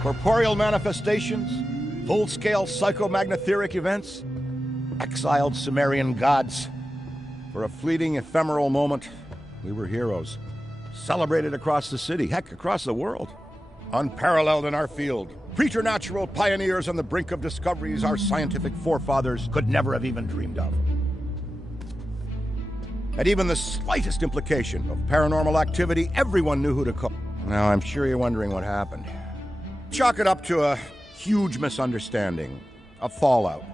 Corporeal manifestations, full-scale psychomagnetheric events, exiled Sumerian gods. For a fleeting, ephemeral moment, we were heroes. Celebrated across the city, heck, across the world. Unparalleled in our field. Preternatural pioneers on the brink of discoveries our scientific forefathers could never have even dreamed of. At even the slightest implication of paranormal activity, everyone knew who to call. Now, I'm sure you're wondering what happened. Chalk it up to a huge misunderstanding, a fallout.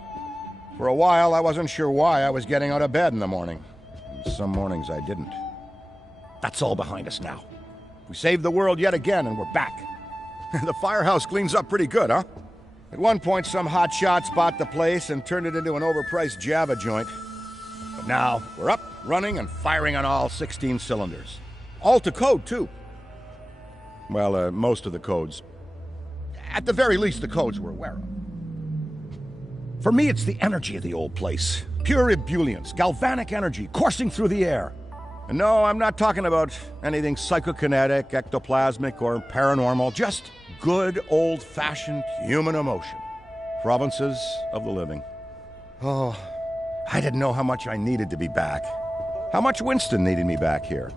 For a while, I wasn't sure why I was getting out of bed in the morning. Some mornings I didn't. That's all behind us now. We saved the world yet again, and we're back. The firehouse cleans up pretty good, huh? At one point, some hotshots bought the place and turned it into an overpriced Java joint. But now, we're up, running, and firing on all 16 cylinders. All to code, too. Well, most of the codes. At the very least, the codes we're aware of. For me, it's the energy of the old place. Pure ebullience, galvanic energy coursing through the air. And no, I'm not talking about anything psychokinetic, ectoplasmic, or paranormal. Just good, old-fashioned human emotion. Provinces of the living. Oh, I didn't know how much I needed to be back. How much Winston needed me back here.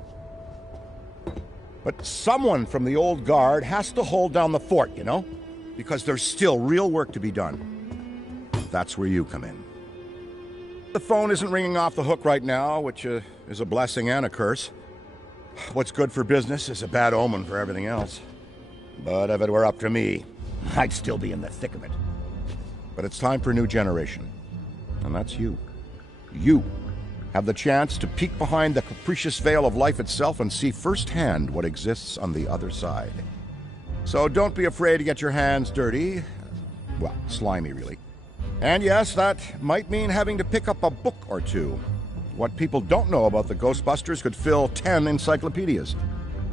But someone from the old guard has to hold down the fort, you know? Because there's still real work to be done. That's where you come in. The phone isn't ringing off the hook right now, which is a blessing and a curse. What's good for business is a bad omen for everything else. But if it were up to me, I'd still be in the thick of it. But it's time for a new generation. And that's you. You have the chance to peek behind the capricious veil of life itself and see firsthand what exists on the other side. So don't be afraid to get your hands dirty. Well, slimy, really. And yes, that might mean having to pick up a book or two. What people don't know about the Ghostbusters could fill 10 encyclopedias.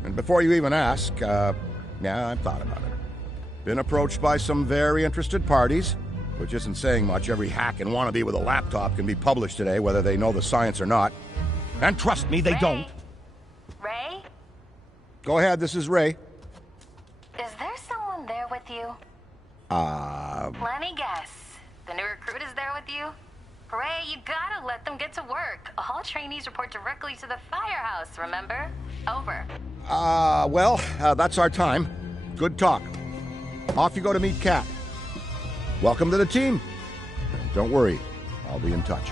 And before you even ask, yeah, I've thought about it. Been approached by some very interested parties, which isn't saying much. Every hack and wannabe with a laptop can be published today, whether they know the science or not. And trust me, they don't. Ray? Go ahead, this is Ray. Is there someone there with you? Let me guess. The new recruit is there with you? Ray, you gotta let them get to work. All trainees report directly to the firehouse, remember? Over. Well, that's our time. Good talk. Off you go to meet Kat. Welcome to the team. Don't worry, I'll be in touch.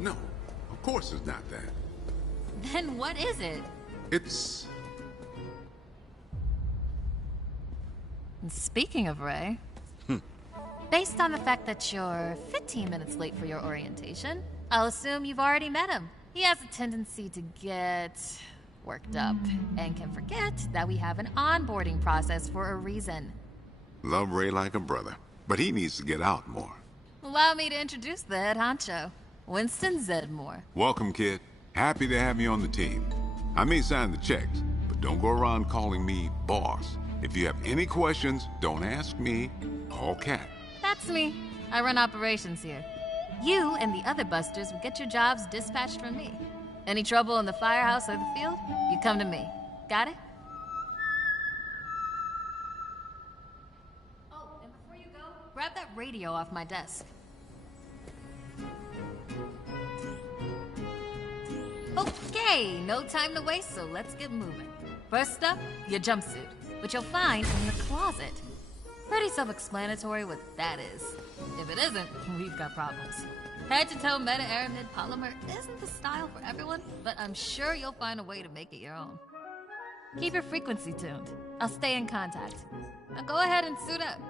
No, of course it's not that. Then what is it? It's And speaking of Ray, based on the fact that you're 15 minutes late for your orientation, I'll assume you've already met him. He has a tendency to get worked up and can forget that we have an onboarding process for a reason. Love Ray like a brother, but he needs to get out more. Allow me to introduce the head honcho, Winston Zedmore. Welcome, kid. Happy to have you on the team. I may sign the checks, but don't go around calling me boss. If you have any questions, don't ask me. Call Cat. That's me. I run operations here. You and the other busters will get your jobs dispatched from me. Any trouble in the firehouse or the field, you come to me. Got it? Oh, and before you go, grab that radio off my desk. Okay, no time to waste, so let's get moving. First up, your jumpsuit, which you'll find in the closet. Pretty self-explanatory what that is. If it isn't, we've got problems. Head-to-toe meta-aramid polymer isn't the style for everyone, but I'm sure you'll find a way to make it your own. Keep your frequency tuned. I'll stay in contact. Now go ahead and suit up.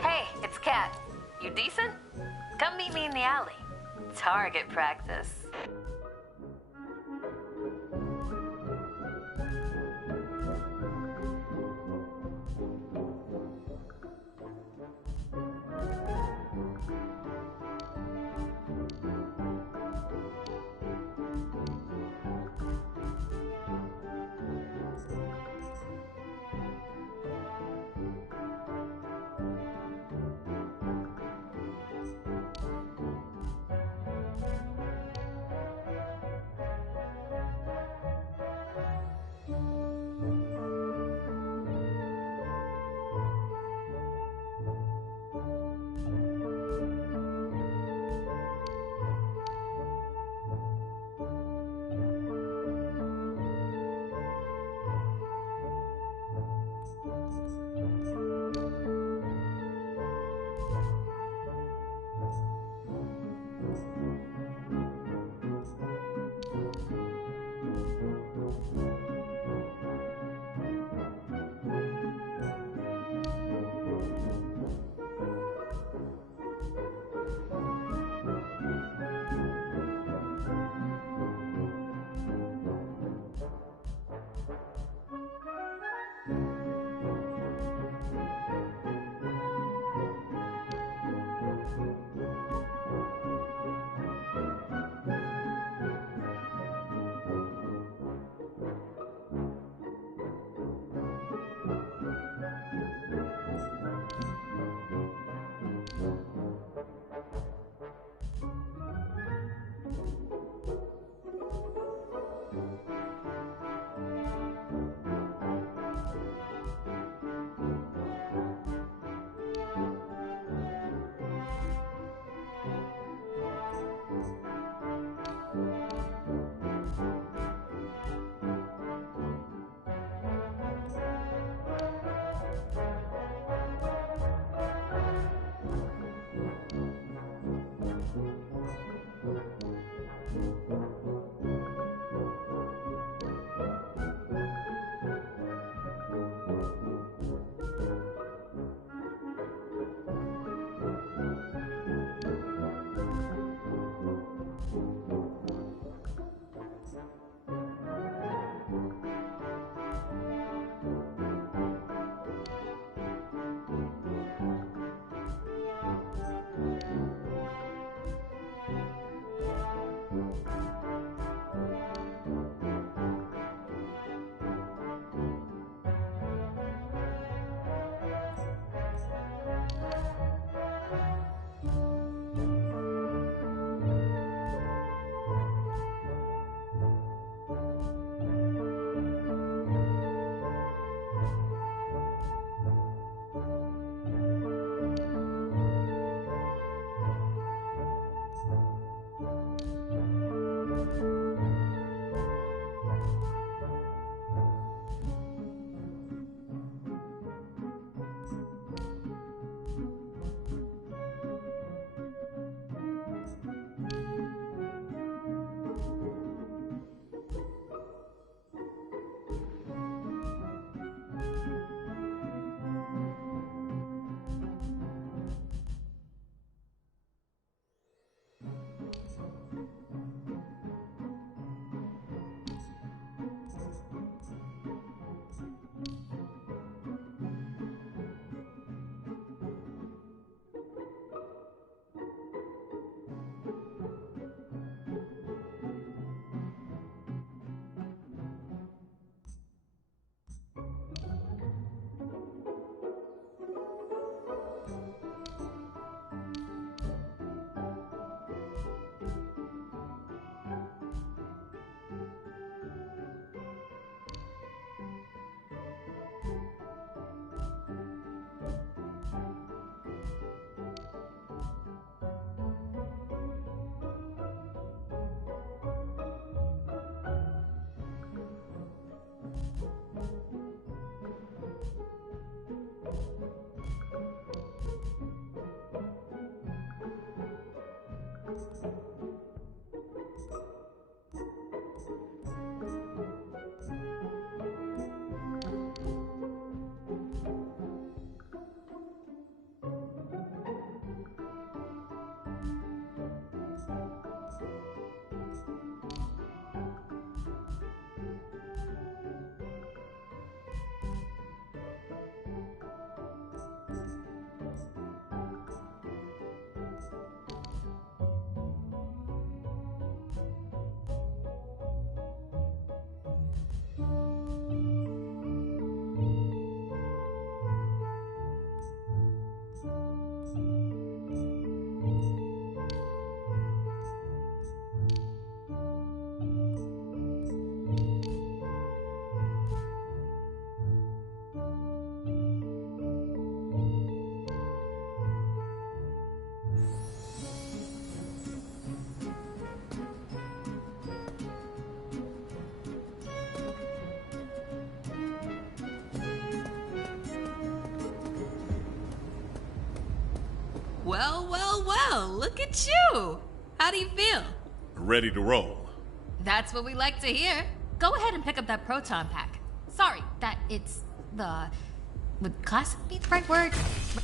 Hey, it's Kat. You decent? Come meet me in the alley. Target practice. Well, well, well, look at you! How do you feel? Ready to roll. That's what we like to hear. Go ahead and pick up that proton pack. Sorry, that it's the... Would classic be the right word?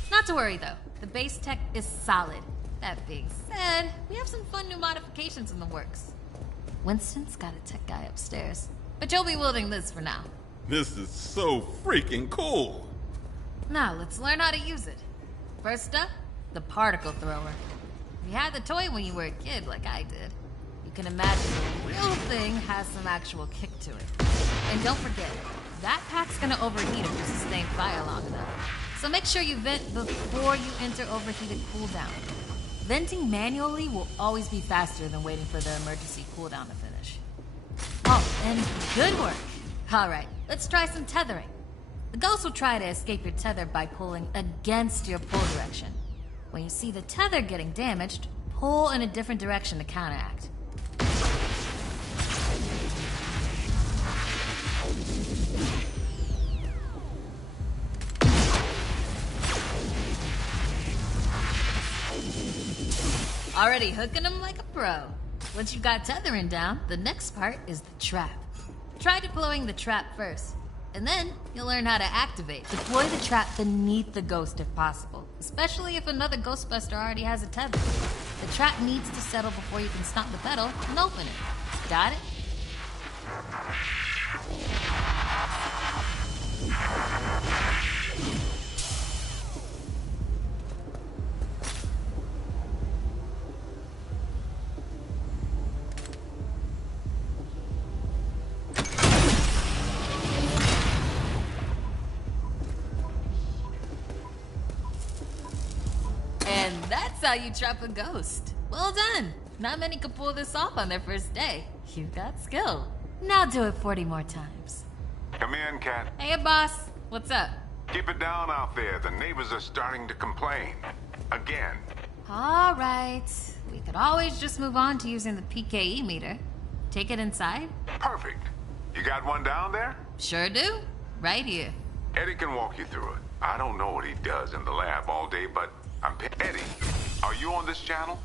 Not to worry, though. The base tech is solid. That being said, we have some fun new modifications in the works. Winston's got a tech guy upstairs, but you'll be wielding this for now. This is so freaking cool. Now, let's learn how to use it. First up, the particle thrower. If you had the toy when you were a kid, like I did, you can imagine the real thing has some actual kick to it. And don't forget, that pack's gonna overheat if you sustain fire long enough. So make sure you vent before you enter overheated cooldown. Venting manually will always be faster than waiting for the emergency cooldown to finish. Oh, and good work. Alright, let's try some tethering. The ghost will try to escape your tether by pulling against your pull direction. When you see the tether getting damaged, pull in a different direction to counteract. Already hooking them like a pro. Once you've got tethering down, the next part is the trap. Try deploying the trap first, and then you'll learn how to activate. Deploy the trap beneath the ghost if possible, especially if another Ghostbuster already has a tether. The trap needs to settle before you can stomp the pedal and open it. Got it? And that's how you trap a ghost. Well done. Not many could pull this off on their first day. You got skill. Now do it 40 more times. Come in, Cat. Hey, boss. What's up? Keep it down out there. The neighbors are starting to complain. Again. All right. We could always just move on to using the PKE meter. Take it inside? Perfect. You got one down there? Sure do. Right here. Eddie can walk you through it. I don't know what he does in the lab all day, but Eddie, are you on this channel?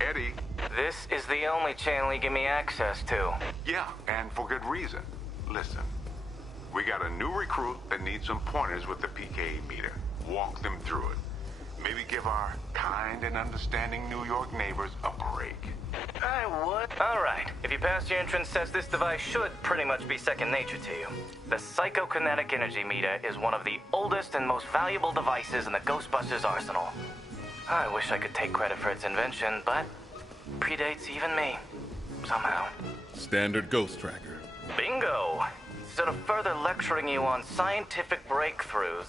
Eddie? This is the only channel you give me access to. Yeah, and for good reason. Listen, we got a new recruit that needs some pointers with the PKE meter. Walk them through it. Maybe give our kind and understanding New York neighbors a break. I would. All right. If you pass your entrance test, this device should pretty much be second nature to you. The psychokinetic energy meter is one of the oldest and most valuable devices in the Ghostbusters arsenal. I wish I could take credit for its invention, but predates even me. Somehow. Standard ghost tracker. Bingo! Instead of further lecturing you on scientific breakthroughs,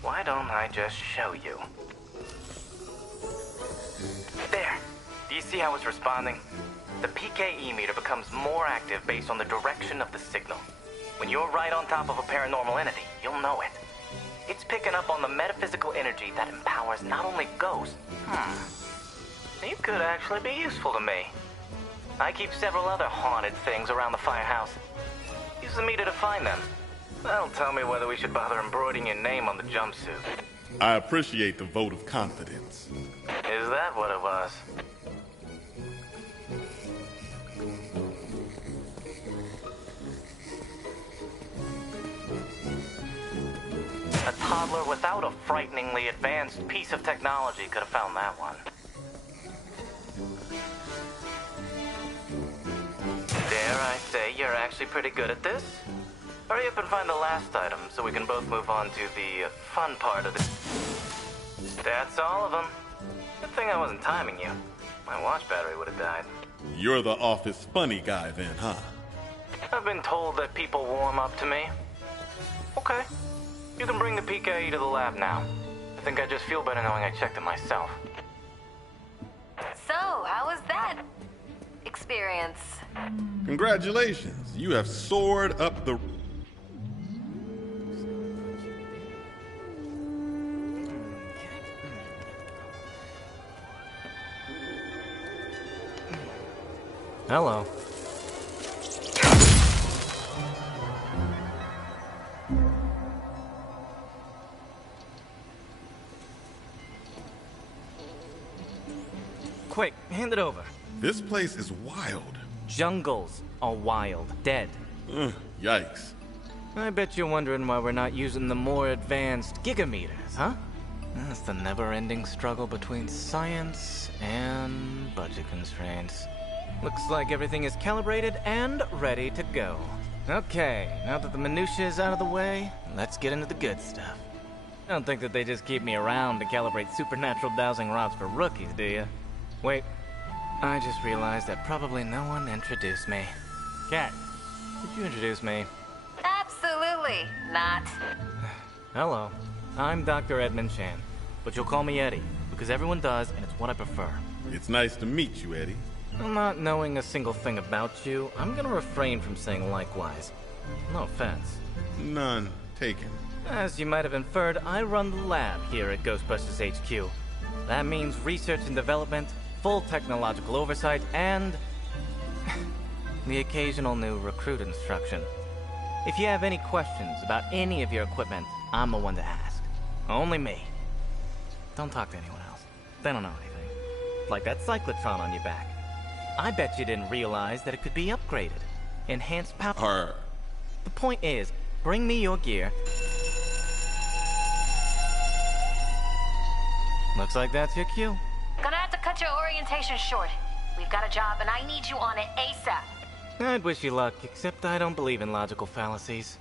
why don't I just show you? There. Do you see how it's responding? The PKE meter becomes more active based on the direction of the signal. When you're right on top of a paranormal entity, you'll know it. It's picking up on the metaphysical energy that empowers not only ghosts. You could actually be useful to me. I keep several other haunted things around the firehouse. Use the meter to find them. That'll tell me whether we should bother embroidering your name on the jumpsuit. I appreciate the vote of confidence. Is that what it was? toddler without a frighteningly advanced piece of technology could have found that one. Dare I say you're actually pretty good at this? Hurry up and find the last item so we can both move on to the fun part of this. That's all of them. Good thing I wasn't timing you. My watch battery would have died. You're the office funny guy then, huh? I've been told that people warm up to me. Okay. You can bring the PKE to the lab now. I think I just feel better knowing I checked it myself. So, how was that experience? Congratulations. You have soared up the... Hello. Quick, hand it over. This place is wild. Jungles are wild, dead. Yikes. I bet you're wondering why we're not using the more advanced gigameters, huh? That's the never-ending struggle between science and budget constraints. Looks like everything is calibrated and ready to go. Okay, now that the minutiae is out of the way, let's get into the good stuff. I don't think that they just keep me around to calibrate supernatural dowsing rods for rookies, do you? Wait, I just realized that probably no one introduced me. Kat, could you introduce me? Absolutely not. Hello, I'm Dr. Edmund Chan, but you'll call me Eddie, because everyone does, and it's what I prefer. It's nice to meet you, Eddie. Not knowing a single thing about you, I'm gonna refrain from saying likewise. No offense. None taken. As you might have inferred, I run the lab here at Ghostbusters HQ. That means research and development, full technological oversight, and the occasional new recruit instruction. If you have any questions about any of your equipment, I'm the one to ask. Only me. Don't talk to anyone else. They don't know anything. Like that cyclotron on your back. I bet you didn't realize that it could be upgraded. Enhanced power. The point is, bring me your gear. Looks like that's your cue. Gonna have to cut your orientation short. We've got a job and I need you on it ASAP. I'd wish you luck, except I don't believe in logical fallacies.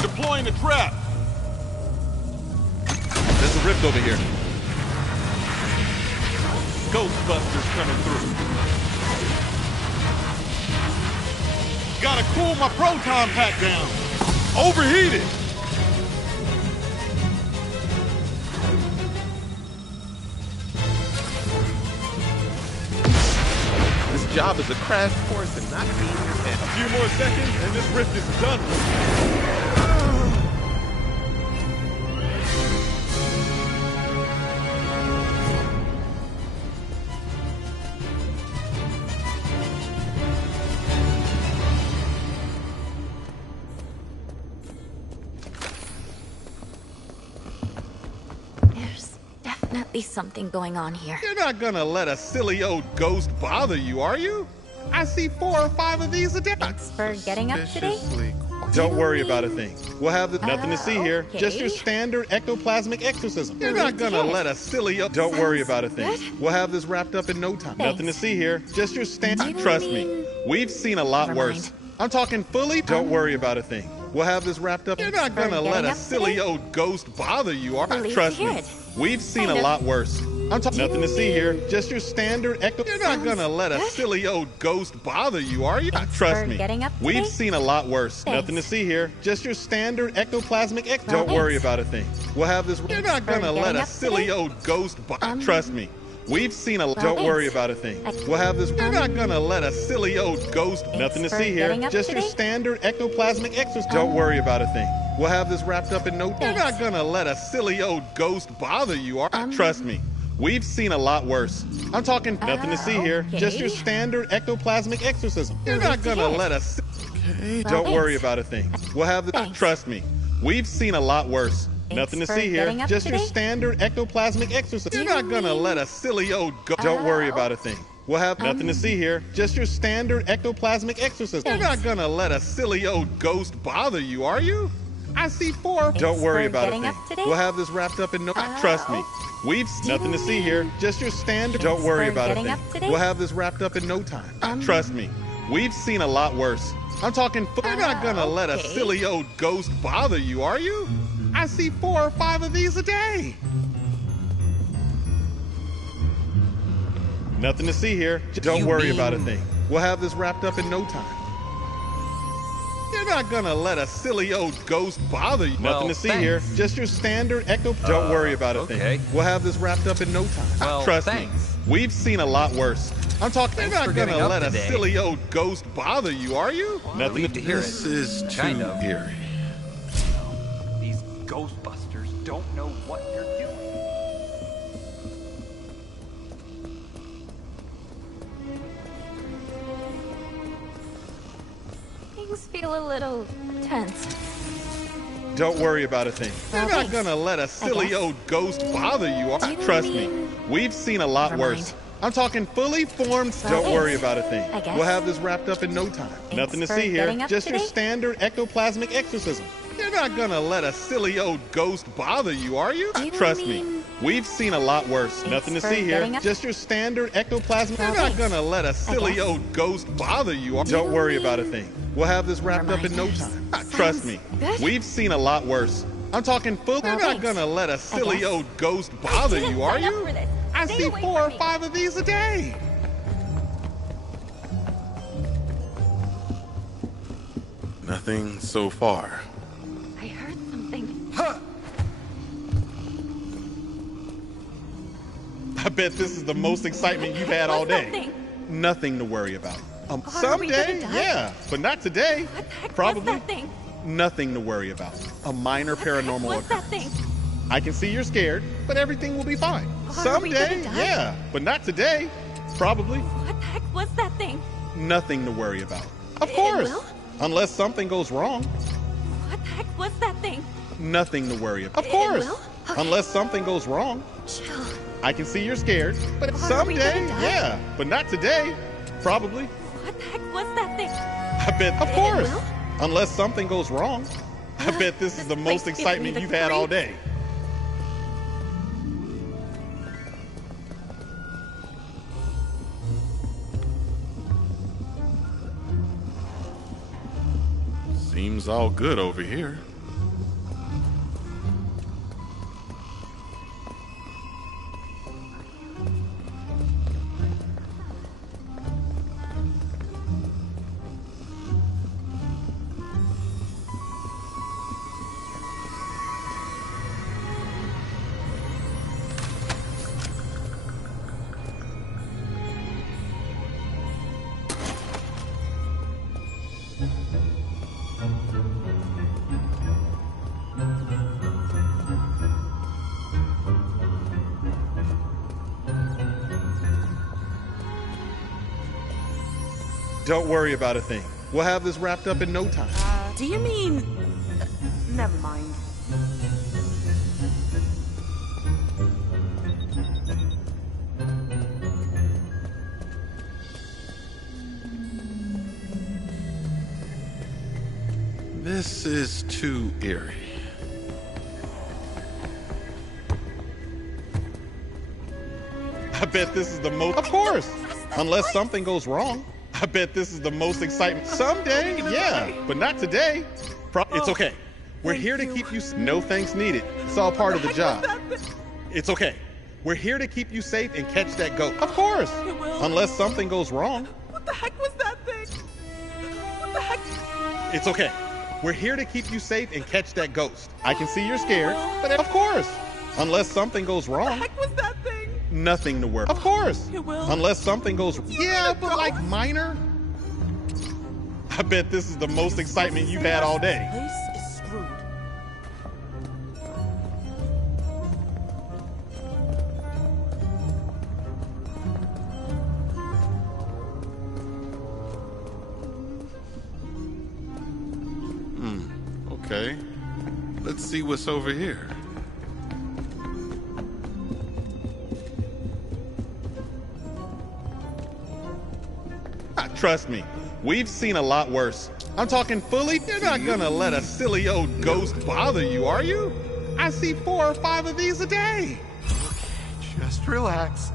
Deploying the trap! There's a rift over here. Ghostbusters coming through. Gotta cool my proton pack down. Overheated! This job is a crash course in not being your head. A few more seconds and this rift is done. There's definitely something going on here. You're not gonna let a silly old ghost bother you, are you? I see 4 or 5 of these a day. Thanks for getting up today. Don't worry about a thing. We'll have nothing to see here. Okay. Just your standard ectoplasmic exorcism. You're not gonna Legit. let a silly old... Don't worry about a thing. Good. We'll have this wrapped up in no time. Thanks. Nothing to see here. Just your standard... Do you Trust mean- me. We've seen a lot Never worse. mind. I'm talking fully... Don't worry about a thing. We'll have this wrapped up... You're not Thanks for gonna let getting a up silly today. old ghost bother you, are Relieved Trust to hear me. it. We've seen Kind a of. lot worse. I'm talking... Nothing to see here. Just your standard ecto... You're not Sounds gonna let a good. silly old ghost bother you, are you? Thanks Trust for me. getting up We've today. seen a lot worse. Thanks. Nothing to see here. Just your standard ectoplasmic ex... Well, Don't worry thanks. about a thing. We'll have this... You're not for gonna let getting a up silly today. old ghost Trust me. We've seen a... Don't thanks. worry about a thing. We'll have this... You're not gonna let a silly old ghost... Nothing to for see here. getting up Just your today. standard ectoplasmic exorcism. Don't worry about a thing. We'll have this wrapped up in no... You're Thanks. not gonna let a silly old ghost bother you, are Trust me. We've seen a lot worse. I'm talking nothing to see here. Just your okay. standard ectoplasmic exorcism. You're not Relieved to gonna hear it. let us... Okay. Don't Well, worry thanks. about a thing. We'll have the... Thanks. Trust me. We've seen a lot worse. Nothing to for see here. getting up Just your today. standard ectoplasmic exorcism. You're you not gonna mean- let a silly old... Don't worry about a thing. We'll have nothing to see here. Just your standard ectoplasmic exorcism. You're Thanks. not gonna let a silly old ghost bother you, are you? I see 4. Don't worry for about a getting thing. up today. We'll have this wrapped up in no... Trust me. We've nothing to see here. Just your standard... Don't worry for about a getting thing. up today. We'll have this wrapped up in no time. Trust me. We've seen a lot worse. I'm talking... You're not gonna let a okay. silly old ghost bother you, are you? I see 4 or 5 of these a day. Nothing to see here. Don't worry about a thing. We'll have this wrapped up in no time. You're not gonna let a silly old ghost bother you. Well, Nothing to see thanks. here. Just your standard ecto... Don't worry about a okay. thing. We'll have this wrapped up in no time. Well, Trust thanks. me. We've seen a lot worse. I'm talking... Thanks You're for not getting gonna up let a today. silly old ghost bother you, are you? Nothing relieved to hear it. This is too Kind of. eerie. These Ghostbusters don't know what they're doing. Things feel a little tense. Don't worry about a thing. Well, You're not thanks. gonna let a silly guess. old ghost bother you. Do you Trust me. mean- We've seen a lot Never worse. mind. I'm talking fully formed. Well, Don't worry thanks. about a thing. I guess. We'll have this wrapped up in no time. Nothing to for see here. getting up Just your today. standard ectoplasmic exorcism. You're not gonna let a silly old ghost bother you, are you? Do you Trust me. mean- We've seen a lot worse. Nothing to for see here. getting up- Just your standard ectoplasmic. Well, You're not thanks. gonna let a silly guess. old ghost bother you. Do Don't you worry mean- about a thing. We'll have this wrapped Never up in no mind. time. Sounds Trust me. good. We've seen a lot worse. I'm talking full. Well, You're not thanks. gonna let a silly guess. old ghost bother didn't you, are sign up you? for this. I Stay see away 4 or from me. 5 of these a day. Nothing so far. I heard something. I bet this is the most excitement you've had all day. Something. Nothing to worry about. Are we Someday, gonna die? yeah, but not today. What the heck Probably. was that thing? Nothing to worry about. A minor paranormal What's that occurrence. thing? I can see you're scared, but everything will be fine. Are we Someday, gonna die? yeah, but not today. Probably. What the heck was that thing? Nothing to worry about. Of It course. will? Unless something goes wrong. What the heck was that thing? Nothing to worry about. Of It course. will? Okay. Unless something goes wrong. Chill. I can see you're scared, but Are we someday, gonna die? yeah, but not today. Probably. What the heck was that thing? I bet. Of It course. will? Unless something goes wrong. I bet this is the This most place gives excitement me the you've had all creeps. day. Seems all good over here. Don't worry about a thing. We'll have this wrapped up in no time. Do you mean... never mind. This is too eerie. I bet this is the most... Of course! Unless something goes wrong. I bet this is the most excitement. Someday, yeah, but not today. It's okay. We're here to keep you... No thanks needed. It's all part of the job. It's okay. We're here to keep you safe and catch that ghost. Of course! Unless something goes wrong. What the heck was that thing? What the heck? It's okay. We're here to keep you safe and catch that ghost. I can see you're scared, but of course. Unless something goes wrong. What the heck was that thing? Nothing to worry. Of course. It will. Unless something goes... Yeah, but like minor? I bet this is the most excitement you've had all day. Place is screwed. Okay. Let's see what's over here. Trust me, we've seen a lot worse. I'm talking fully. You're not gonna let a silly old ghost bother you, are you? I see 4 or 5 of these a day. Just relax.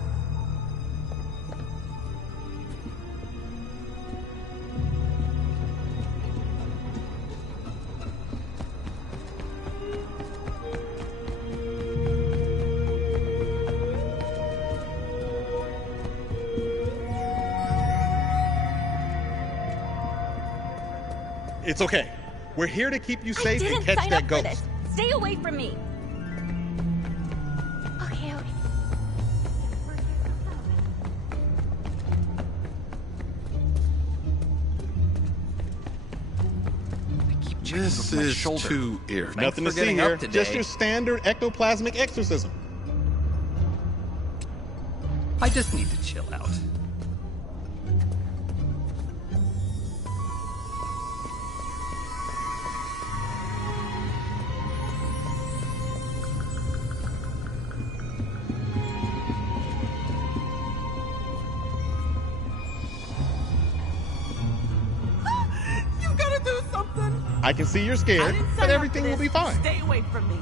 It's okay. We're here to keep you safe and catch that ghost. This. Stay away from me. Okay. This is too eerie. Nothing to see here. Just your standard ectoplasmic exorcism. I just need to chill out. I can see you're scared, but everything will be fine. Stay away from me.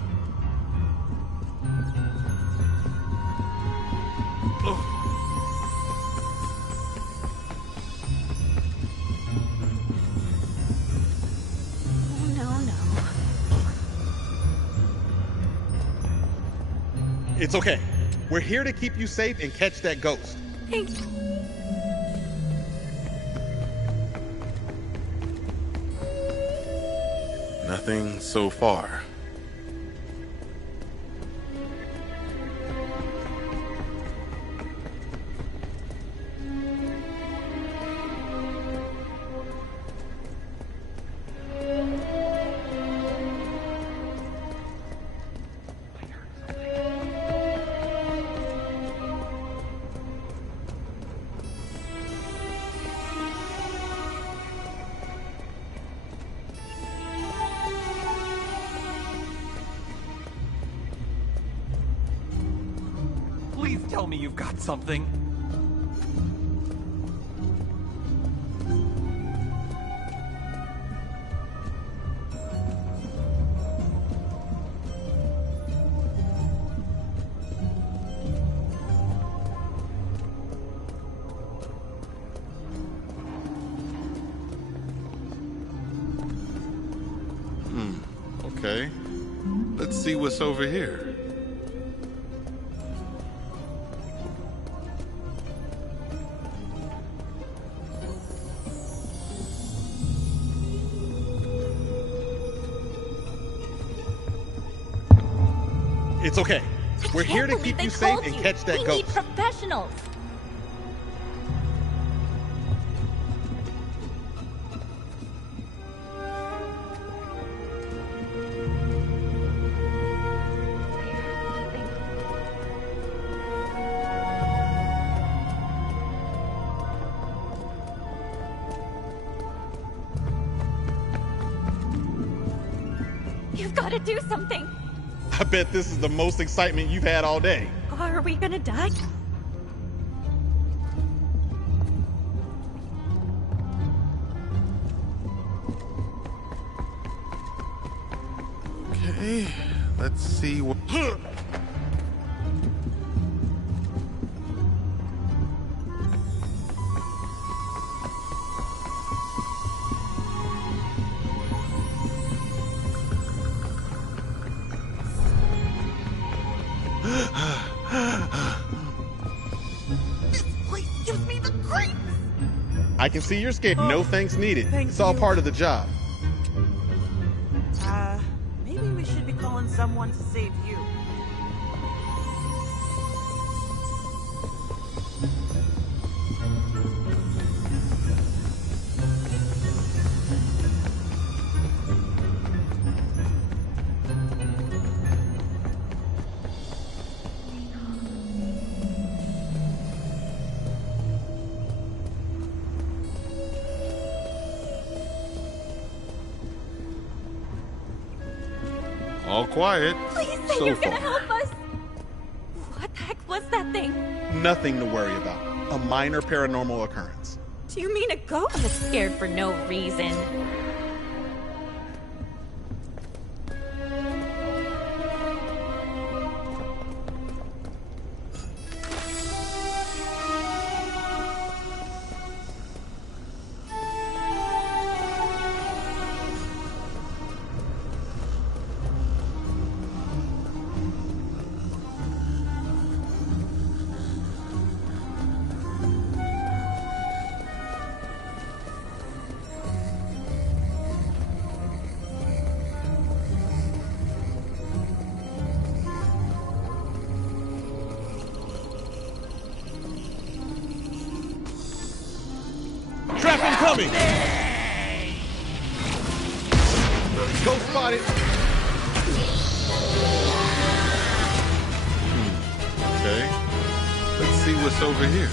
Oh, no. It's okay. We're here to keep you safe and catch that ghost. Thanks. Nothing so far. Please tell me you've got something. Okay. Let's see what's over here. It's okay. We're here to keep you safe and catch that ghost. We need professionals. gotta do something. I bet this is the most excitement you've had all day. Are we gonna die? Okay, let's see what... This place gives me the creeps! I can see you're scared. No thanks needed. Thank It's all you. part of the job. Maybe we should be calling someone to save you. All quiet. Please say So you're gonna far. help us. What the heck was that thing? Nothing to worry about. A minor paranormal occurrence. Do you mean a ghost? I was scared for no reason. Trap incoming! Ghost spotted! Okay, let's see what's over here.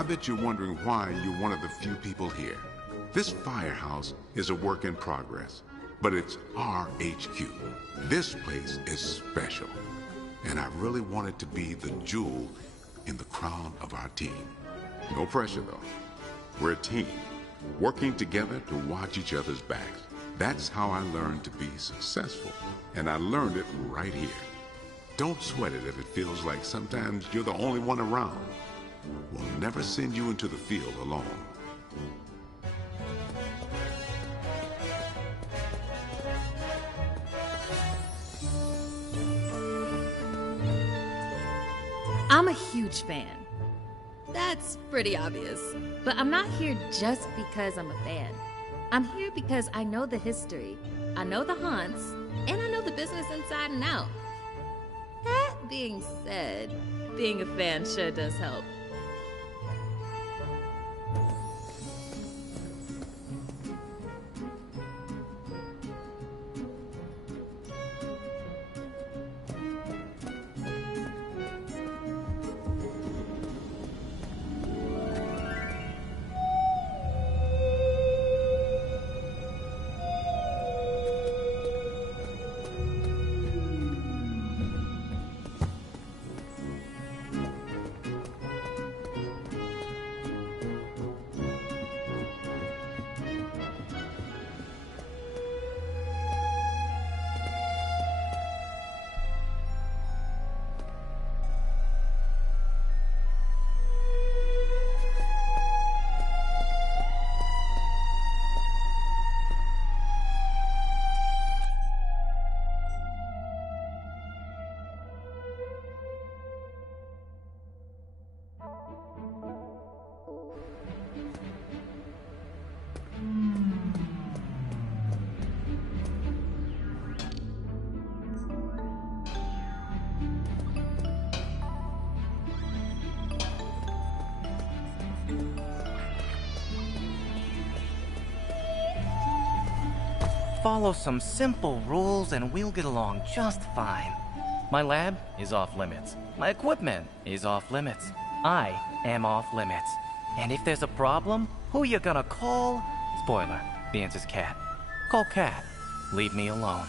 I bet you're wondering why you're one of the few people here. This firehouse is a work in progress, but it's our HQ. This place is special, and I really want it to be the jewel in the crown of our team. No pressure, though. We're a team, working together to watch each other's backs. That's how I learned to be successful, and I learned it right here. Don't sweat it if it feels like sometimes you're the only one around. We'll never send you into the field alone. I'm a huge fan. That's pretty obvious. But I'm not here just because I'm a fan. I'm here because I know the history, I know the haunts, and I know the business inside and out. That being said, being a fan sure does help. Follow some simple rules and we'll get along just fine. My lab is off limits. My equipment is off limits. I am off limits. And if there's a problem, who you gonna call? Spoiler, the answer's Cat. Call Cat. Leave me alone.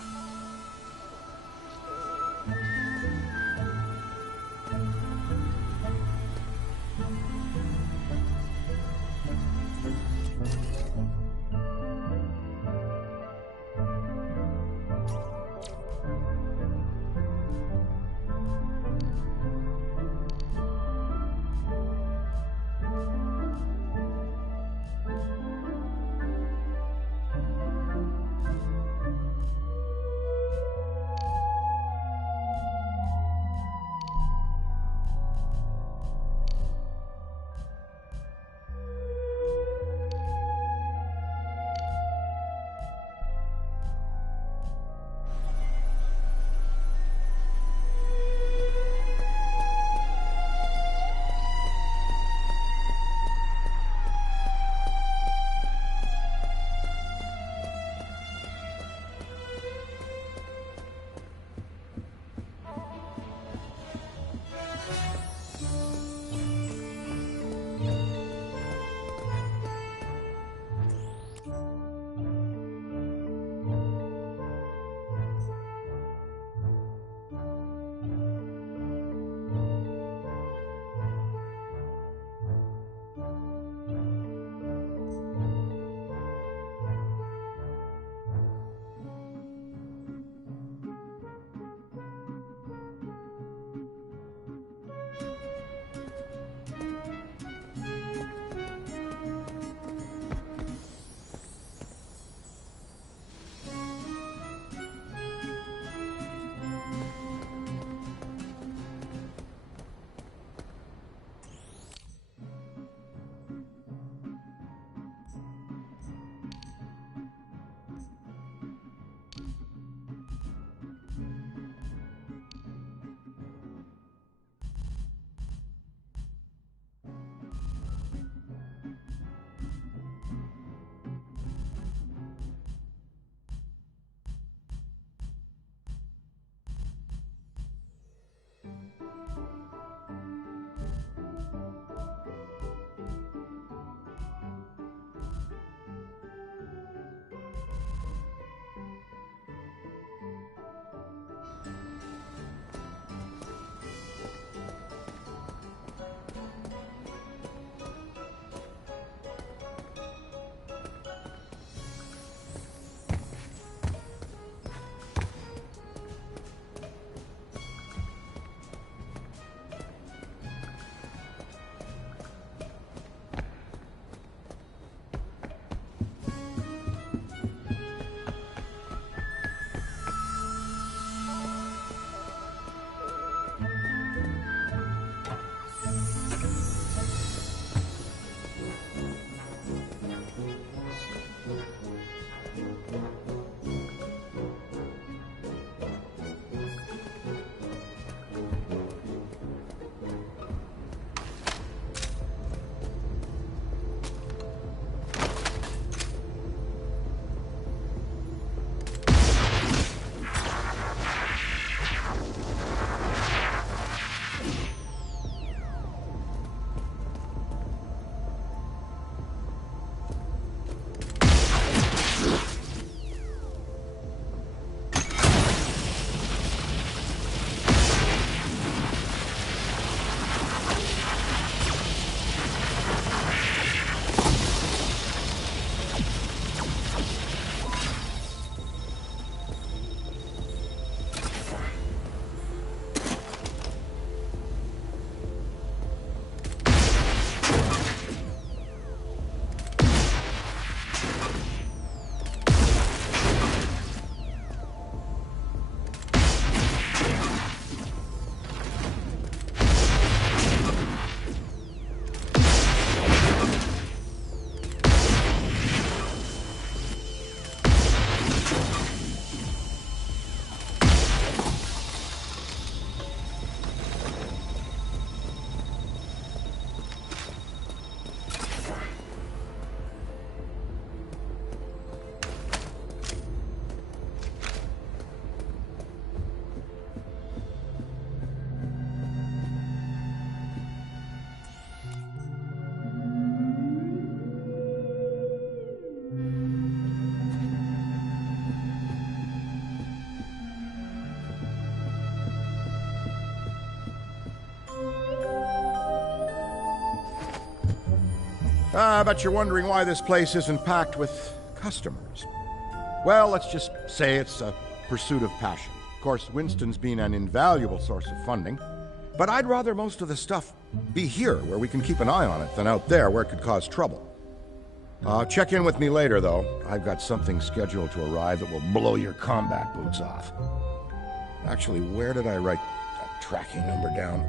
I bet you're wondering why this place isn't packed with customers. Well, let's just say it's a pursuit of passion. Of course, Winston's been an invaluable source of funding, but I'd rather most of the stuff be here, where we can keep an eye on it, than out there, where it could cause trouble. Check in with me later, though. I've got something scheduled to arrive that will blow your combat boots off. Actually, where did I write that tracking number down?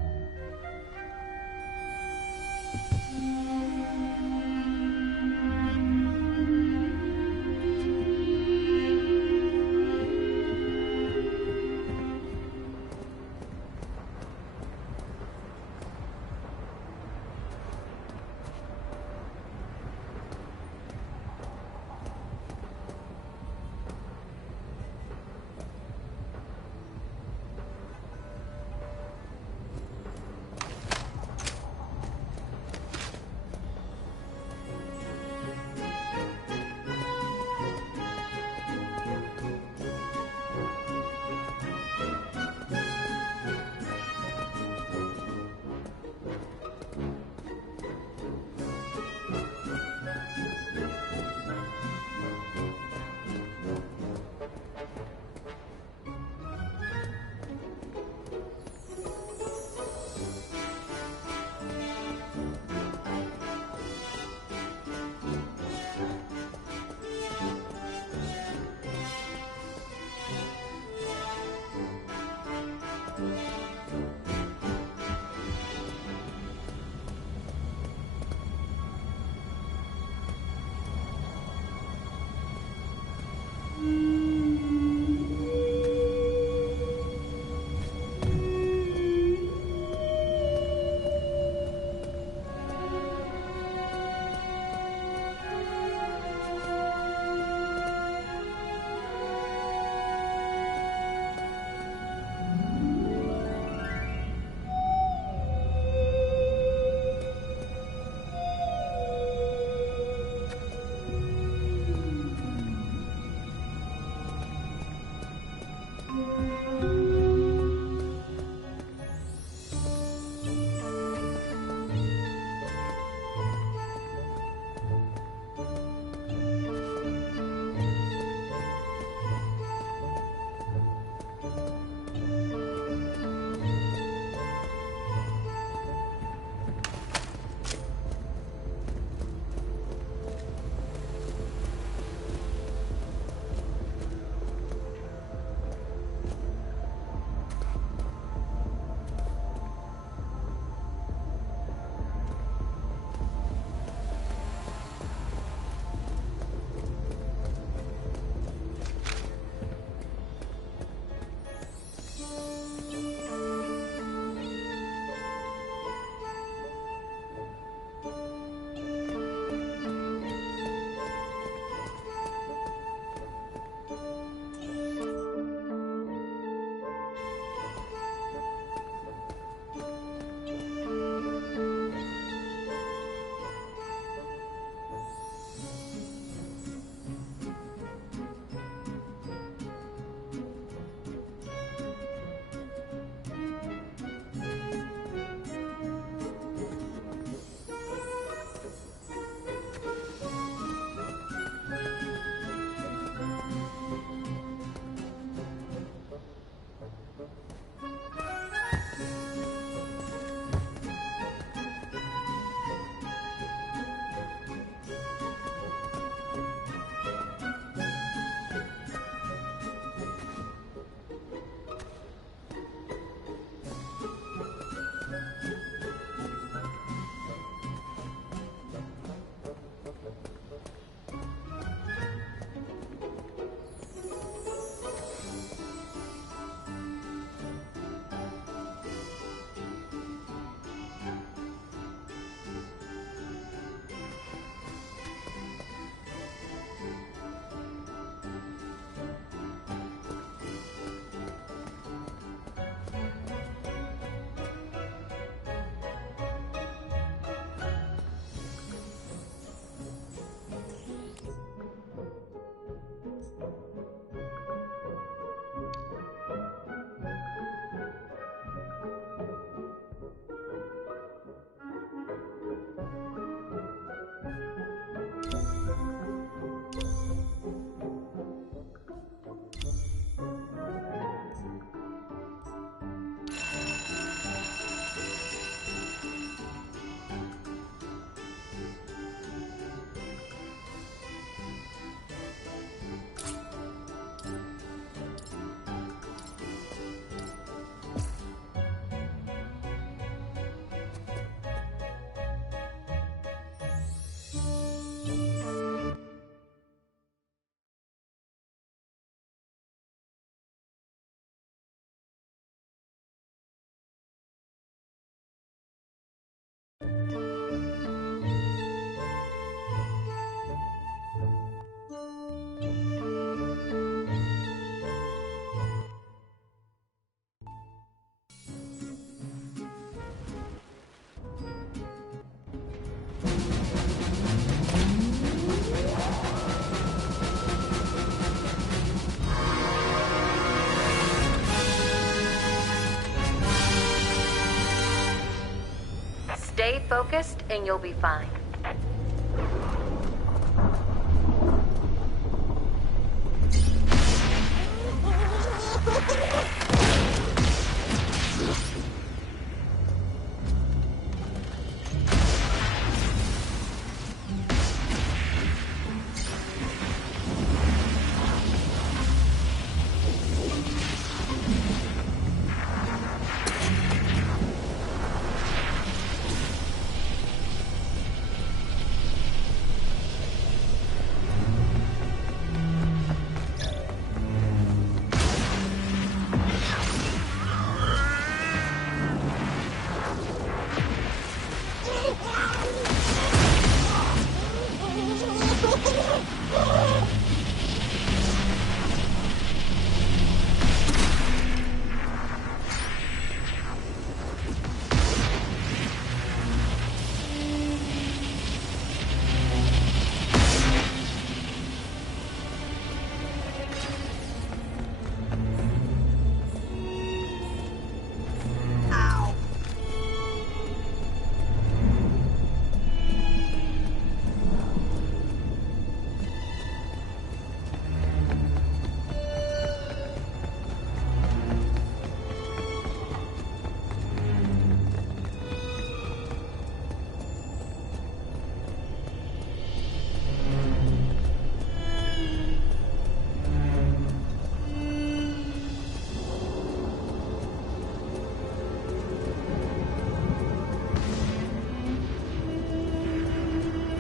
stay focused and you'll be fine.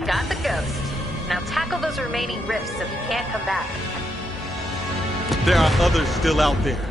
Got the ghost. Now tackle those remaining rifts so he can't come back. There are others still out there.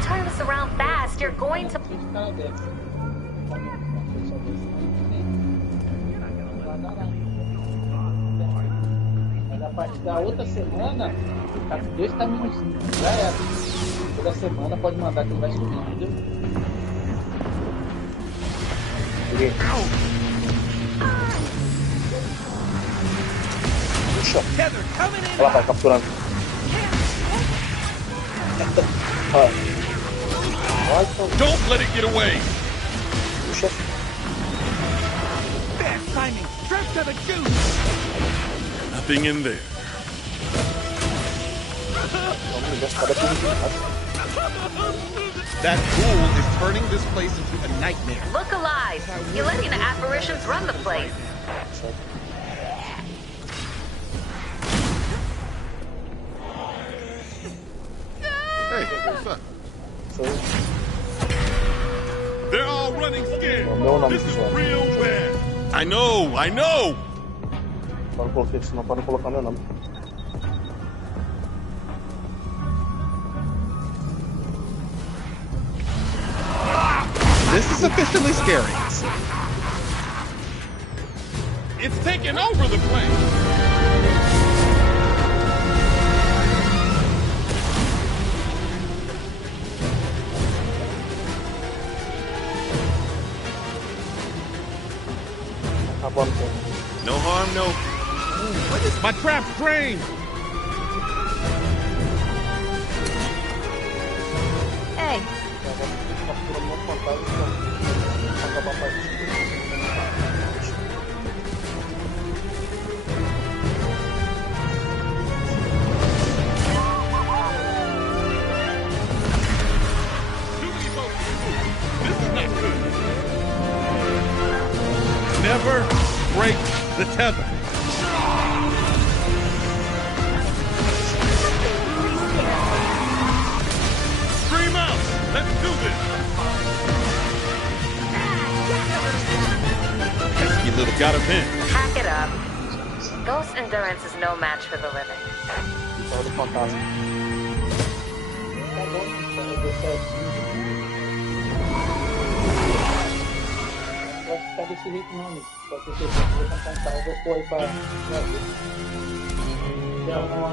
don't turn this around fast, you're going to... Mas a partir da outra semana, tá com 2 caminhos. Já era. Toda semana pode mandar que ele vai subir, entendeu? Puxa. Olha lá, vai capturando. Don't let it get away. Puxa. Bad timing. Straight to the juice. Nothing in there. That ghoul is turning this place into a nightmare. Look alive. You're letting the apparitions run the place. Hey, what's up? They're all running scared. This is real bad. I know. Não coloquei, senão para não colocar meu nome. This is officially scary. It's taking over the place. No harm, no. What is my trap strange? Hey. Never break the tether. Scream out! Let's do this! Pesky little got a vent. Pack it up. Ghost endurance is no match for the living. Vai ficar desse jeito não, amigo. Pode ter certeza que eu vou comprar um carro, eu vou pôr aí pra ver. Tem uma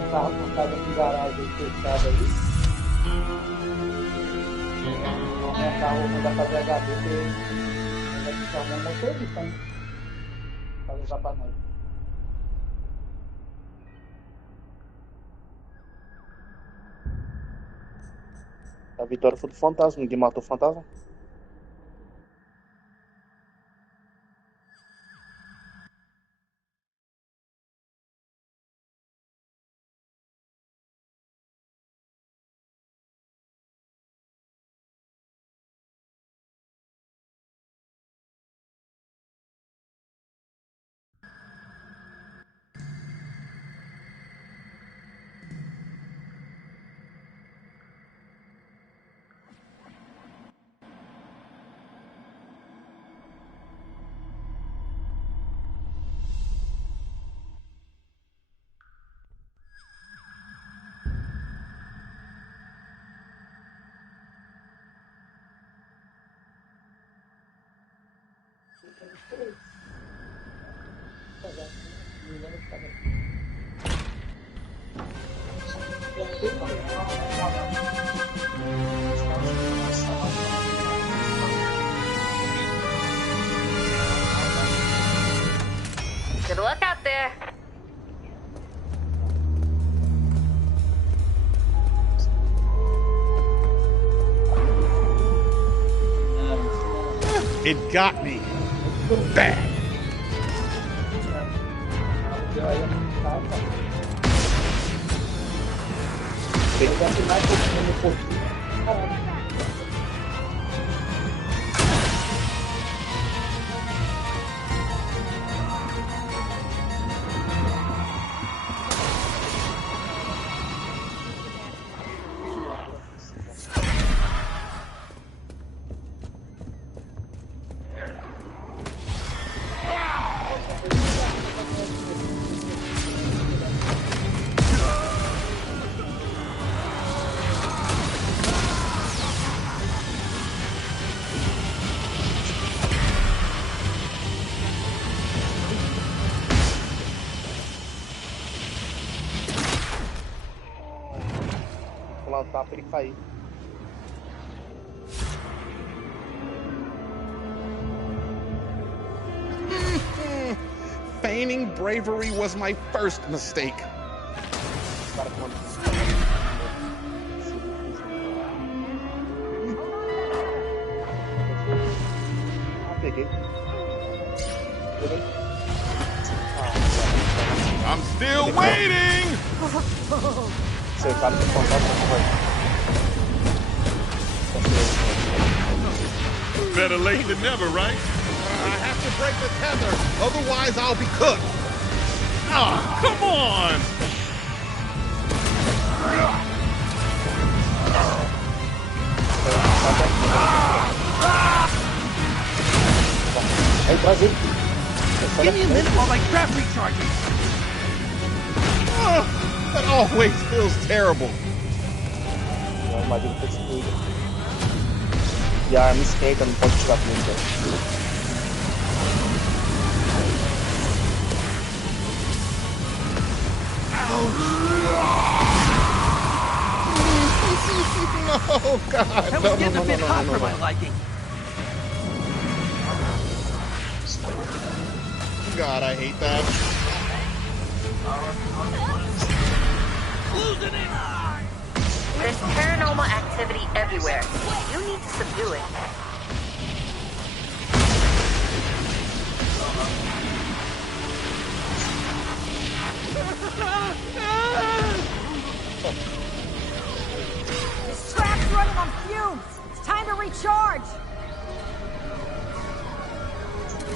casa de garagem aí fechada aí. Vou montar, vou mandar fazer HD, porque vai ficar um motorista, né? Pra levar pra nós. A vitória foi do fantasma, ninguém matou o fantasma. Good luck out there. It got me. Bad. tomar um tapa e ele cair. Feigning bravery was my first mistake. I'm still waiting! Better late than never, right? I have to break the tether, otherwise I'll be cooked. Ah, come on! Give me a minute while my crap recharges. That always feels terrible. A armadilha foi destruída. E a arma esquerda não pode tirar tudo. Oh, God. That was getting a bit hot for my liking. God, I hate that. There's paranormal activity everywhere. You need to subdue it. This trap's running on fumes. It's time to recharge.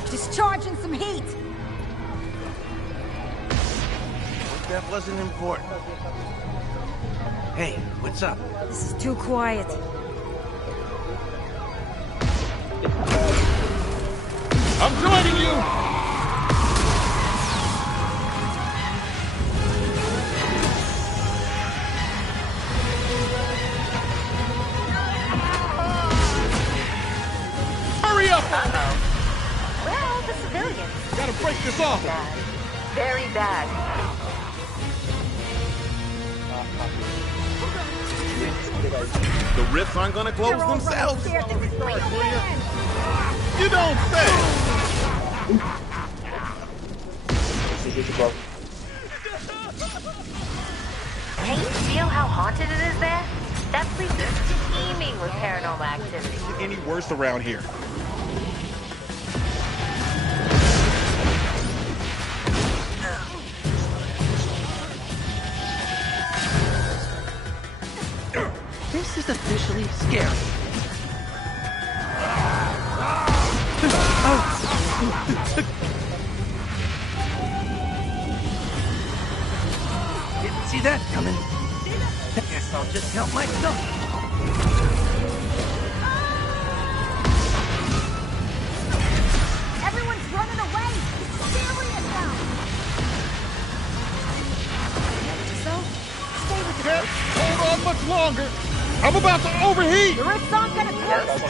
Discharging some heat. That wasn't important. Hey, what's up? This is too quiet. I'm joining you! Hurry up! Uh-oh. Where are all the civilians? Gotta break this off. Bad. Very bad. The rifts aren't gonna close themselves. You don't say. Can you feel how haunted it is there? That place is teeming with paranormal activity. Is it any worse around here? This is officially scary. Didn't see that coming. Guess I'll just help myself. Everyone's running away. It's serious now. So, stay with the Can't hold on much longer. I'm about to overheat. The rift's not gonna close.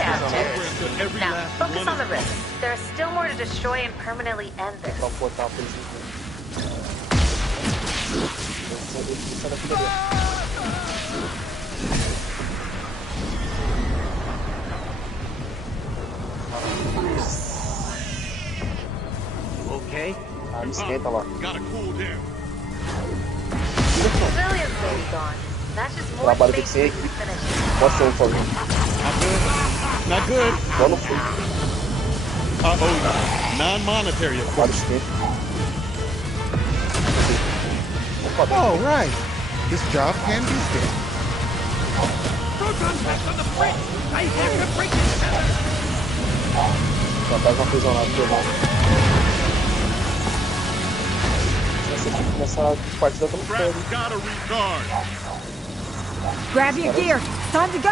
Now, focus on the rift. There is still more to destroy and permanently end this. Okay? Esquenta lá. Gotta cool down. Civilians may be gone. That's just more Trabalho tem que space ser to aqui. finish. Pode ser um sozinho. Not good. Só no fim. Uh-oh. Non-monetary, of Trabalho course. esquenta. Oh, right. This job can be spent. Proton's back on the fridge. I have to break it together. Fantasma aprisionado pelo mal. Essa aqui começa a partida pelo pé. Gotta recharge. Grab your gear. It's time to go.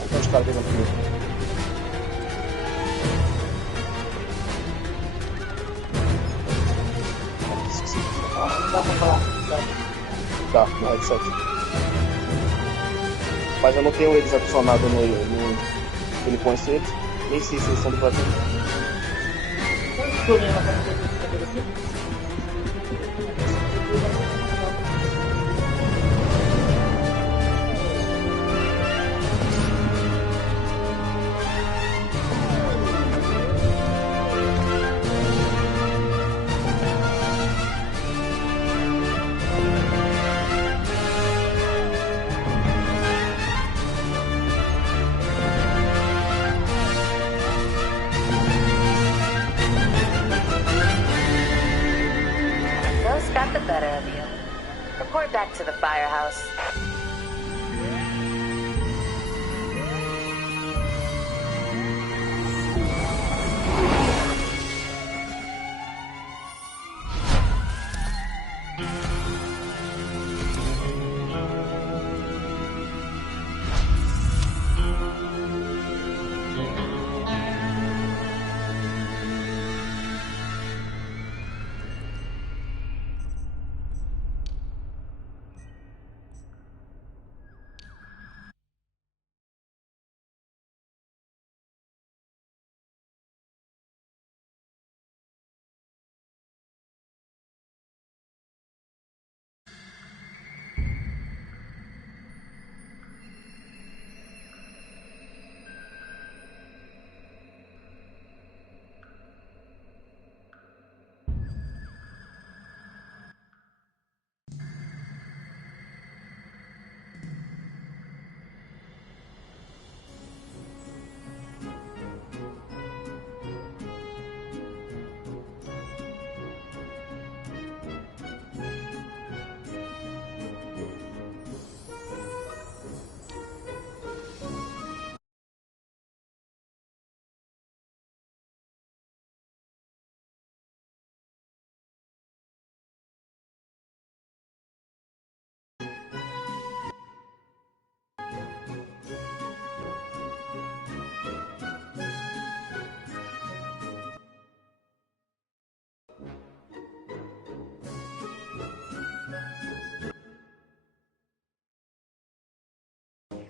Olha os caras pegando aqui. Tá, no headset. Mas eu não tenho eles adicionados no ele põe eles. Nem sei se eles são do Brasil. Ghost got the better of you. Report back to the firehouse.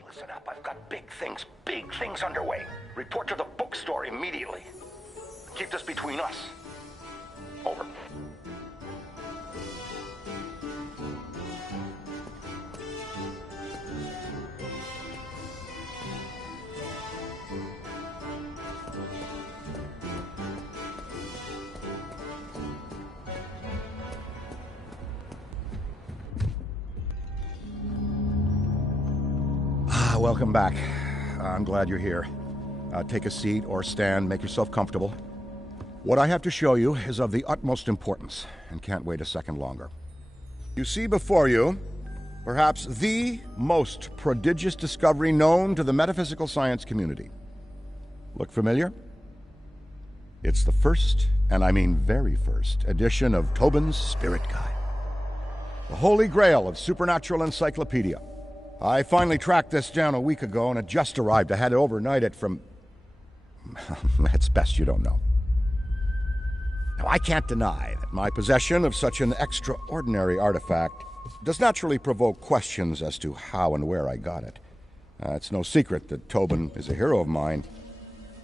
Listen up, I've got big things underway. Report to the bookstore immediately. Keep this between us. Over. Welcome back. I'm glad you're here. Take a seat or stand, make yourself comfortable. What I have to show you is of the utmost importance and can't wait a second longer. You see before you, perhaps the most prodigious discovery known to the metaphysical science community. Look familiar? It's the first, and I mean very first, edition of Tobin's Spirit Guide. The holy grail of supernatural encyclopedia. I finally tracked this down a week ago and it just arrived. I had to overnight it from... It's best you don't know. Now, I can't deny that my possession of such an extraordinary artifact does naturally provoke questions as to how and where I got it. It's no secret that Tobin is a hero of mine.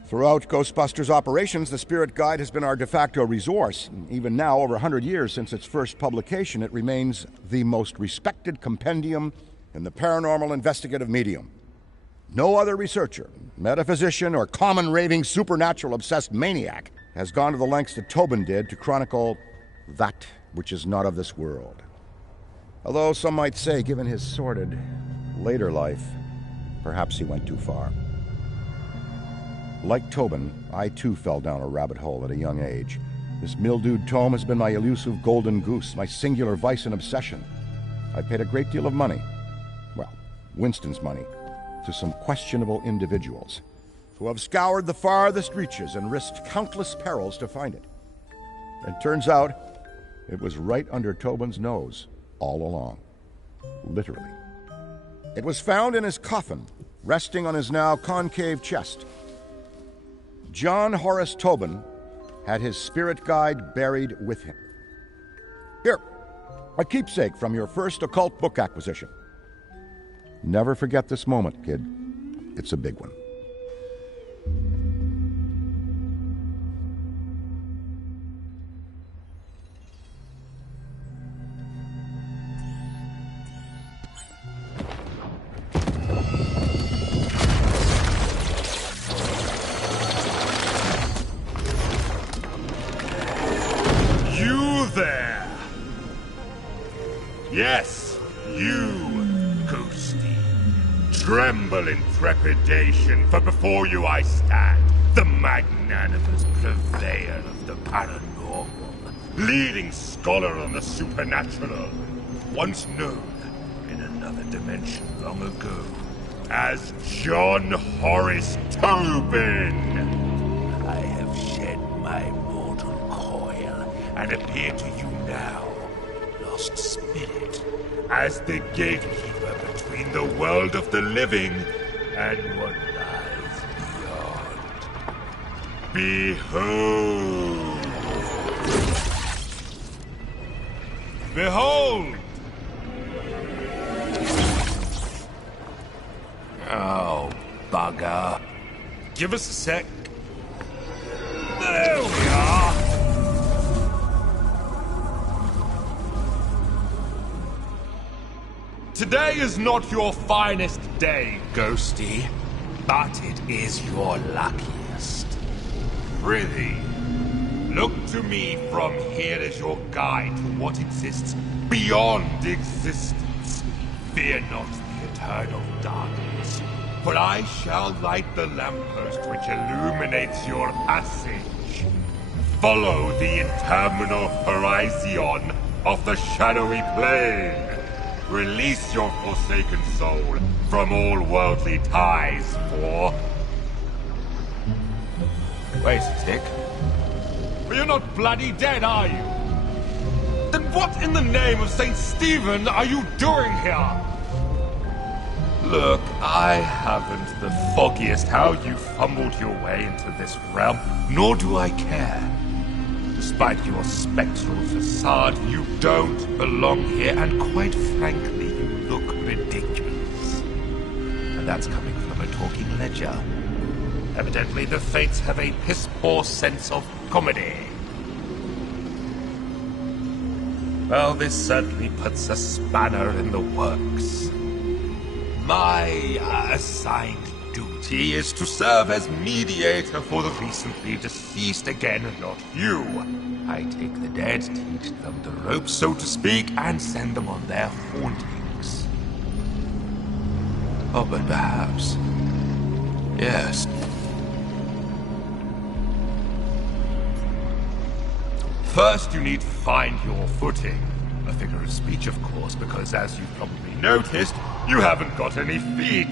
Throughout Ghostbusters operations, the Spirit Guide has been our de facto resource. Even now, over 100 years since its first publication, it remains the most respected compendium in the paranormal investigative medium. No other researcher, metaphysician, or common raving supernatural-obsessed maniac has gone to the lengths that Tobin did to chronicle that which is not of this world. Although some might say, given his sordid later life, perhaps he went too far. Like Tobin, I too fell down a rabbit hole at a young age. This mildewed tome has been my elusive golden goose, my singular vice and obsession. I've paid a great deal of money, Winston's money, to some questionable individuals who have scoured the farthest reaches and risked countless perils to find it. It turns out it was right under Tobin's nose all along. Literally. It was found in his coffin, resting on his now concave chest. John Horace Tobin had his Spirit Guide buried with him. Here, a keepsake from your first occult book acquisition. Never forget this moment, kid. It's a big one. tremble in trepidation, for before you I stand, the magnanimous purveyor of the paranormal, leading scholar on the supernatural, once known in another dimension long ago as John Horace Tobin. I have shed my mortal coil and appear to you now, lost spirit, as the gatekeeper between the world of the living and what lies beyond. Behold! Behold! Oh, bugger. Give us a sec. There we are! Today is not your finest day, Ghosty, but it is your luckiest. Prithee, look to me from here as your guide to what exists beyond existence. Fear not the eternal darkness, for I shall light the lamppost which illuminates your passage. Follow the interminable horizon of the shadowy plane. Release your forsaken soul from all worldly ties, for... Wait a tick. Well, you're not bloody dead, are you? Then what in the name of St. Stephen are you doing here? Look, I haven't the foggiest how you fumbled your way into this realm, nor do I care. Despite your spectral facade, you don't belong here, and quite frankly, you look ridiculous. And that's coming from a talking ledger. Evidently, the Fates have a piss-poor sense of comedy. Well, this certainly puts a spanner in the works. My assigned duty is to serve as mediator for the recently deceased again, not you. I take the dead, teach them the ropes, so to speak, and send them on their hauntings. Oh, but perhaps... yes. First, you need to find your footing. A figure of speech, of course, because as you've probably noticed, you haven't got any feet.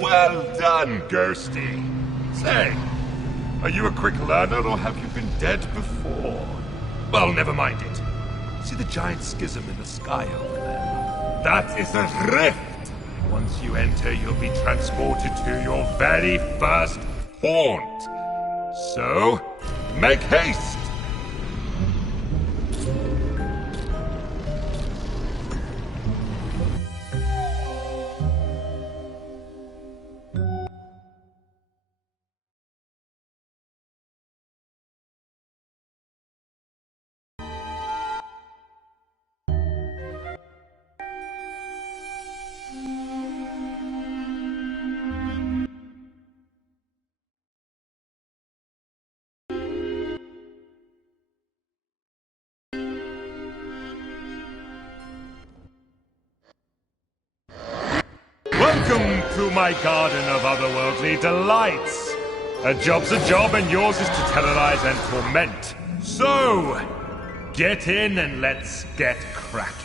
Well done, Ghosty. Say, are you a quick learner or have you been dead before? Well, never mind it. See the giant schism in the sky over there? That is a rift. Once you enter, you'll be transported to your very first haunt. So, make haste. Welcome to my garden of otherworldly delights. A job's a job, and yours is to terrorize and torment. So, get in and let's get cracking.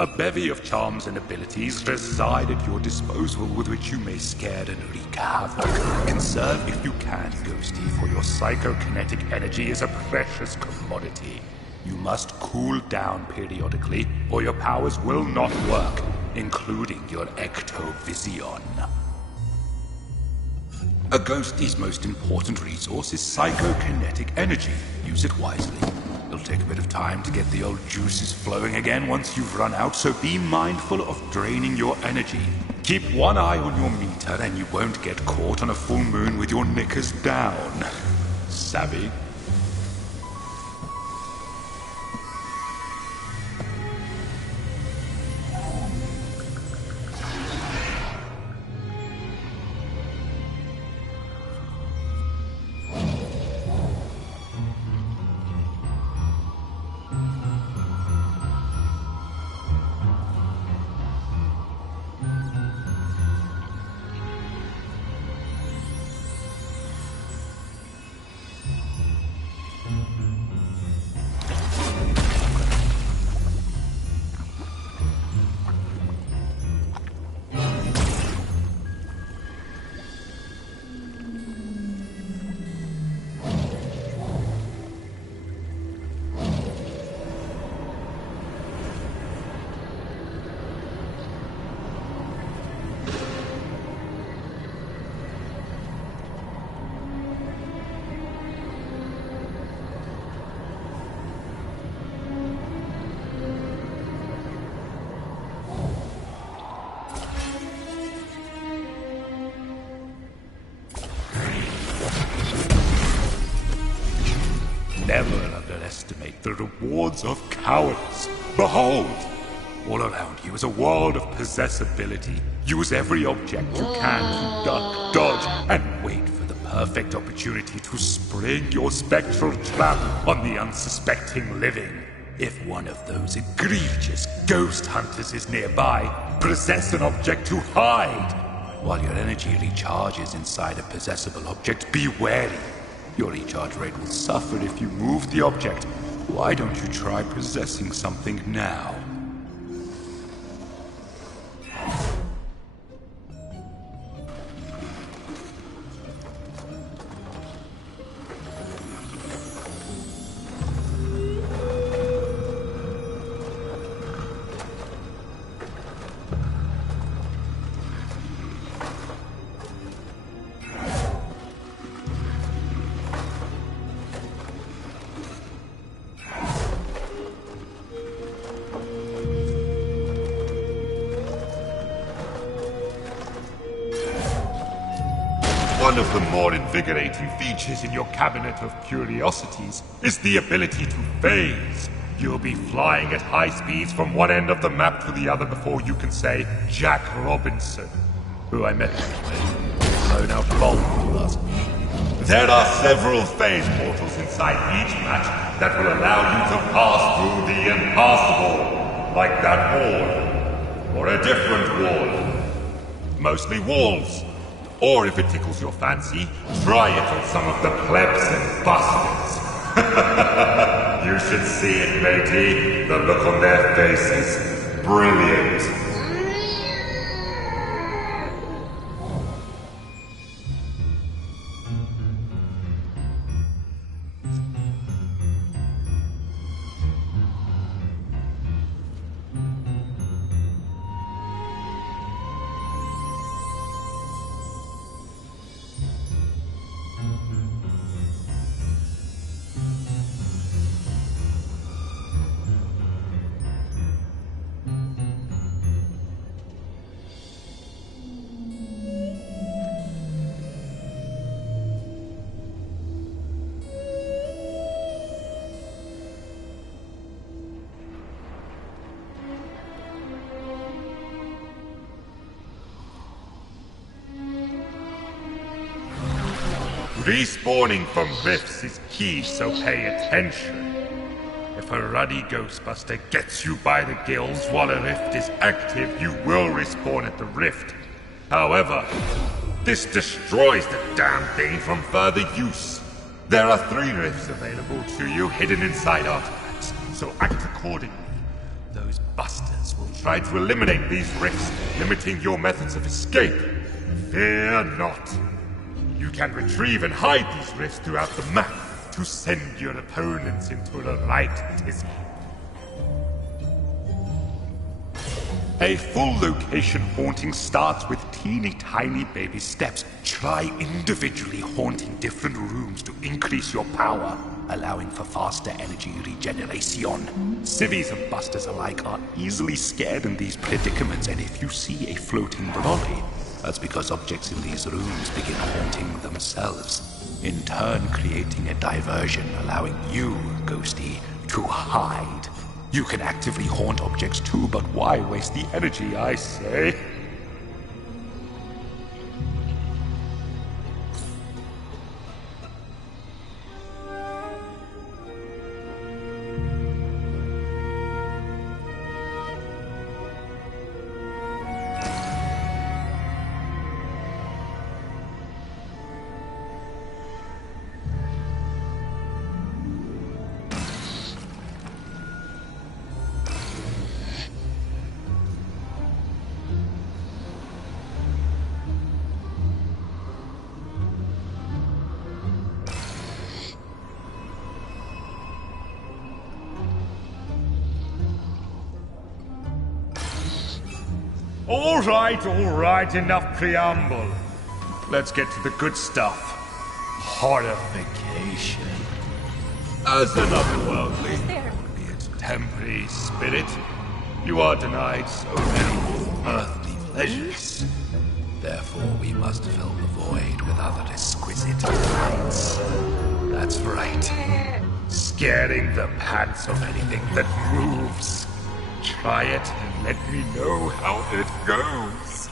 A bevy of charms and abilities reside at your disposal with which you may scare and wreak havoc. Conserve if you can, Ghosty, for your psychokinetic energy is a precious commodity. You must cool down periodically, or your powers will not work, including your ectovision. A Ghosty's most important resource is psychokinetic energy. Use it wisely. It'll take a bit of time to get the old juices flowing again once you've run out, so be mindful of draining your energy. Keep one eye on your meter and you won't get caught on a full moon with your knickers down. Savvy? never underestimate the rewards of cowardice. Behold! All around you is a world of possessibility. Use every object you can to duck, dodge, and wait for the perfect opportunity to spring your spectral trap on the unsuspecting living. If one of those egregious ghost hunters is nearby, possess an object to hide. While your energy recharges inside a possessible object, be wary. Your recharge rate will suffer if you move the object. Why don't you try possessing something now? One of the more invigorating features in your cabinet of curiosities is the ability to phase. You'll be flying at high speeds from one end of the map to the other before you can say Jack Robinson, who I met blown out bomb last week. There are several phase portals inside each match that will allow you to pass through the impassable, like that wall, or a different wall. Mostly walls. Or if it tickles your fancy, try it on some of the plebs and bastards. You should see it, matey. The look on their faces. Brilliant. Respawning from rifts is key, so pay attention. If a ruddy Ghostbuster gets you by the gills while a rift is active, you will respawn at the rift. However, this destroys the damn thing from further use. There are 3 rifts available to you hidden inside artifacts, so act accordingly. Those busters will try to eliminate these rifts, limiting your methods of escape. Fear not. You can retrieve and hide these rifts throughout the map to send your opponents into a right tizzy. A full location haunting starts with teeny tiny baby steps. Try individually haunting different rooms to increase your power, allowing for faster energy regeneration. Civvies and busters alike are easily scared in these predicaments, and if you see a floating brolly, that's because objects in these rooms begin haunting themselves, in turn creating a diversion, allowing you, Ghosty, to hide. You can actively haunt objects too, but why waste the energy, I say? All right, enough preamble. Let's get to the good stuff. Horrification. As an otherworldly, be it temporary spirit, you are denied so many earthly pleasures. Therefore, we must fill the void with other exquisite delights. That's right. scaring the pants off anything that moves. Try it and let me know how it goes.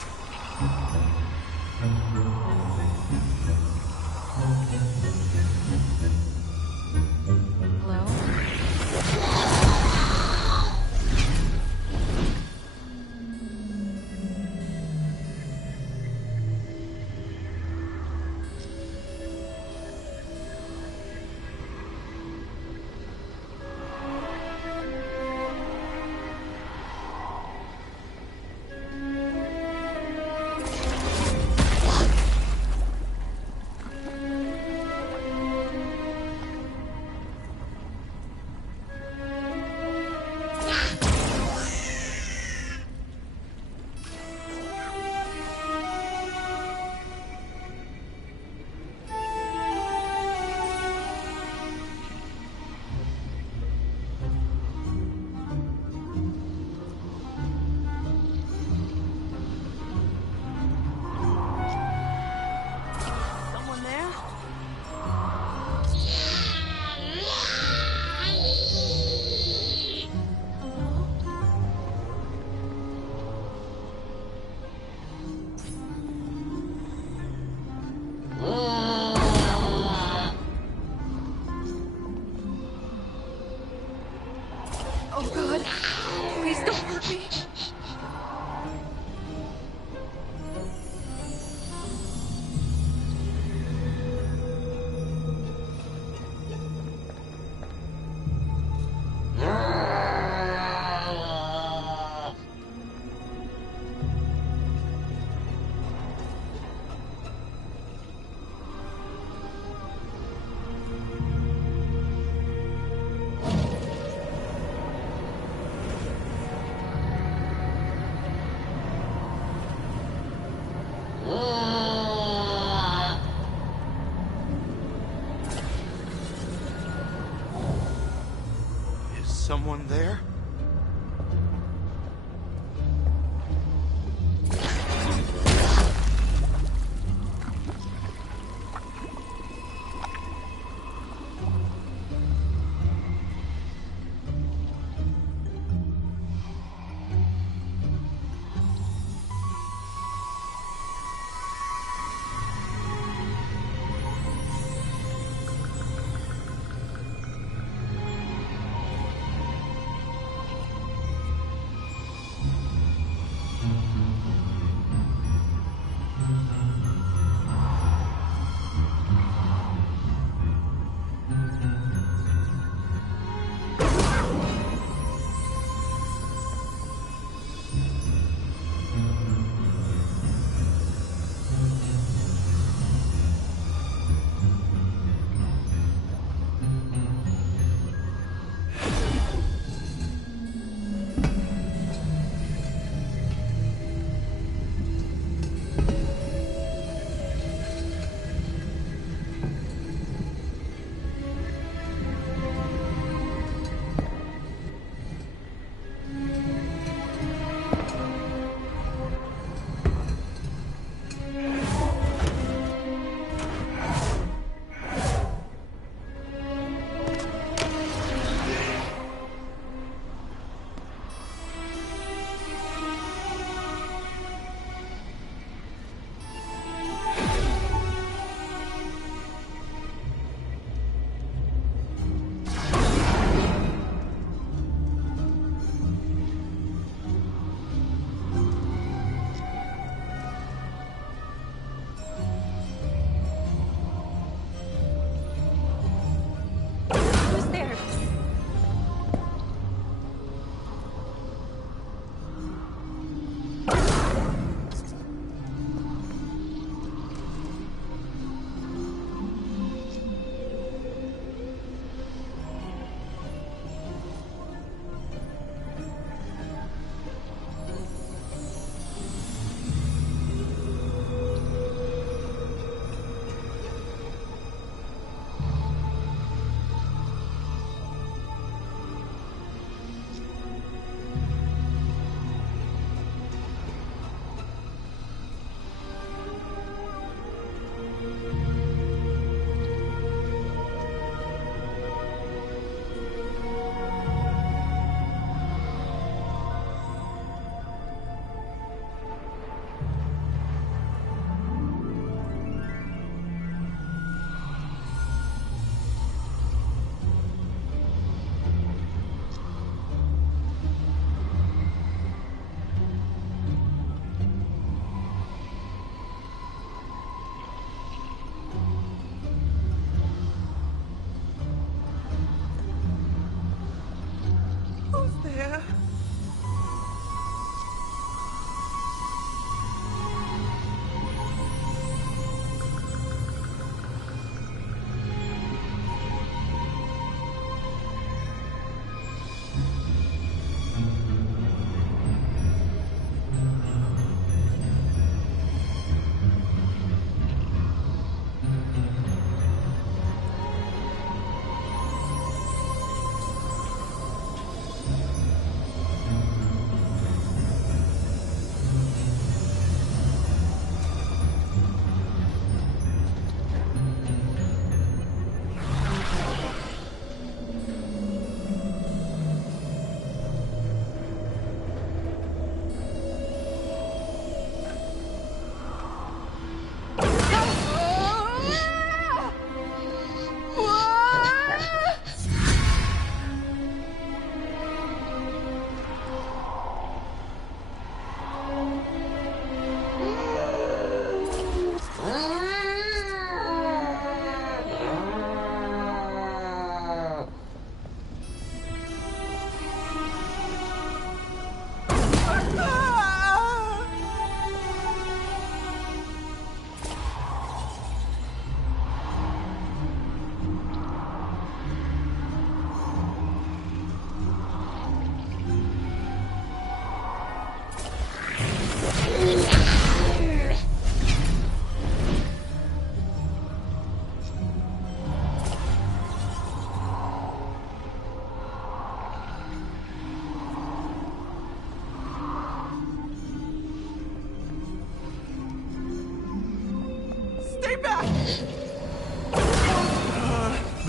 Oh God, please don't hurt me. Is someone there?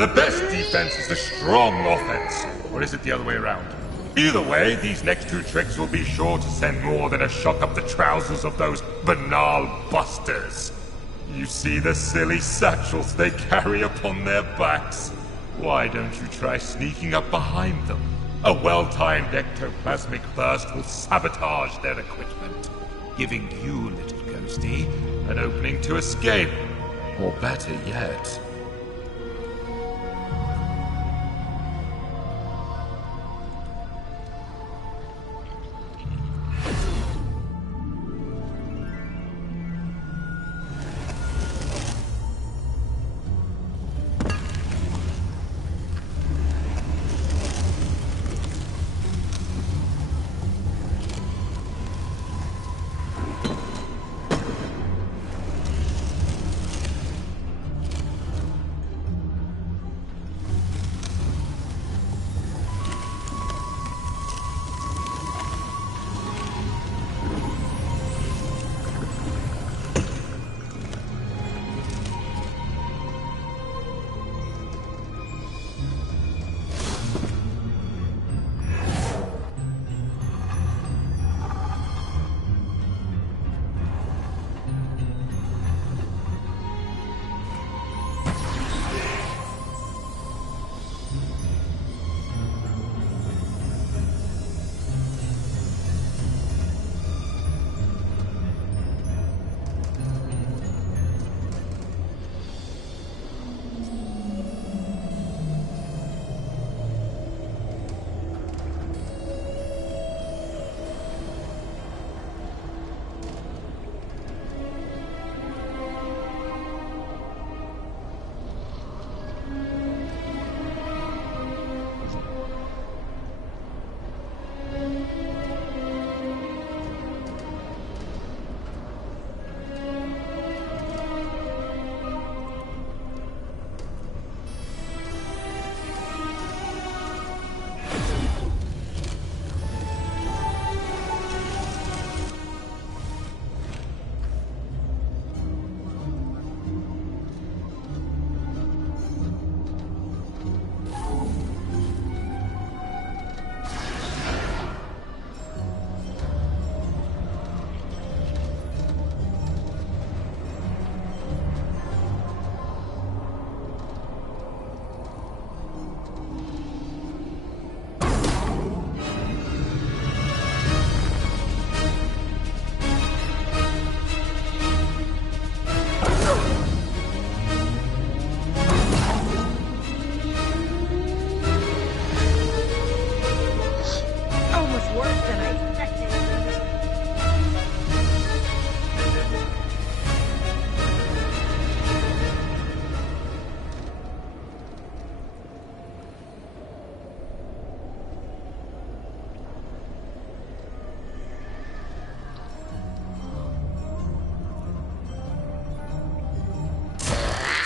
The best defense is the strong offense. Or is it the other way around? Either way, these next two tricks will be sure to send more than a shock up the trousers of those banal busters. You see the silly satchels they carry upon their backs? Why don't you try sneaking up behind them? A well-timed ectoplasmic burst will sabotage their equipment, giving you, little ghosty, an opening to escape. Or better yet...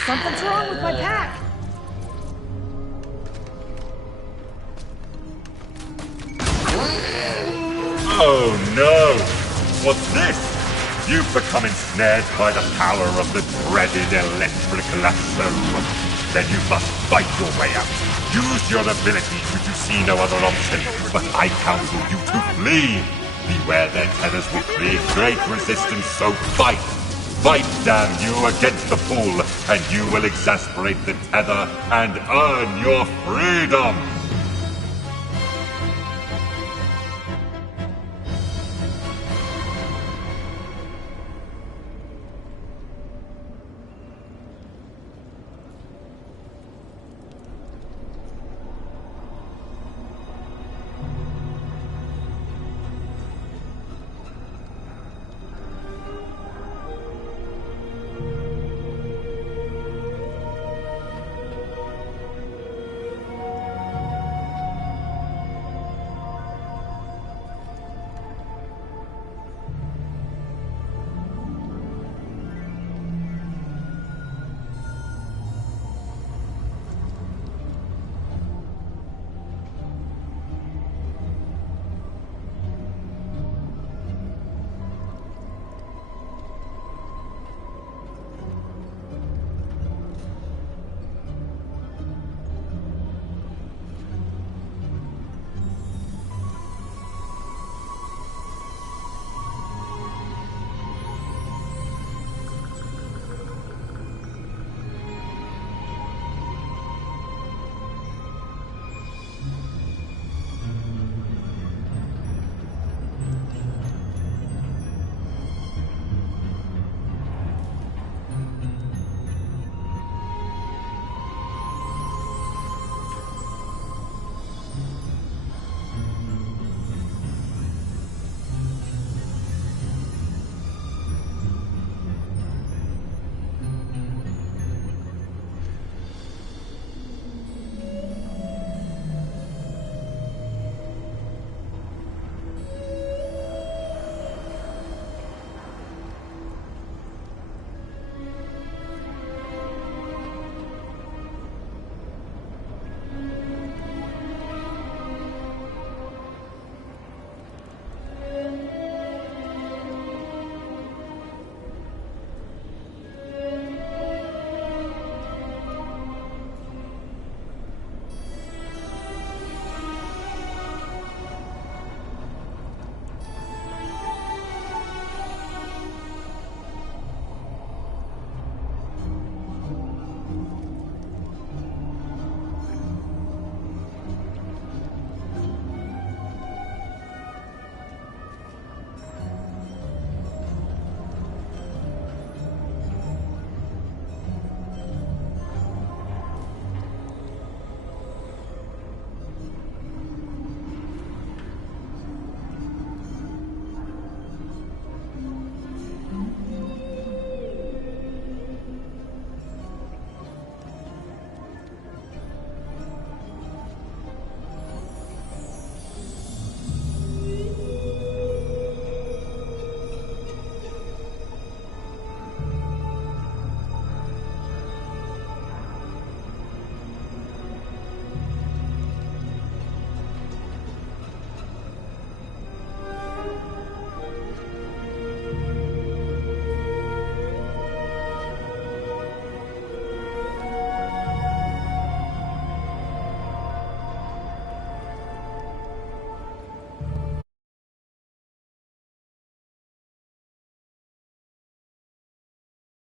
Something's wrong with my pack. Oh no! What's this? You've become ensnared by the power of the dreaded electric lasso. Then you must fight your way out. Use your ability should you see no other option, but I counsel you to flee. Beware their tethers will create great resistance, so fight! Fight, damn you, against the pull, and you will exasperate the tether and earn your freedom!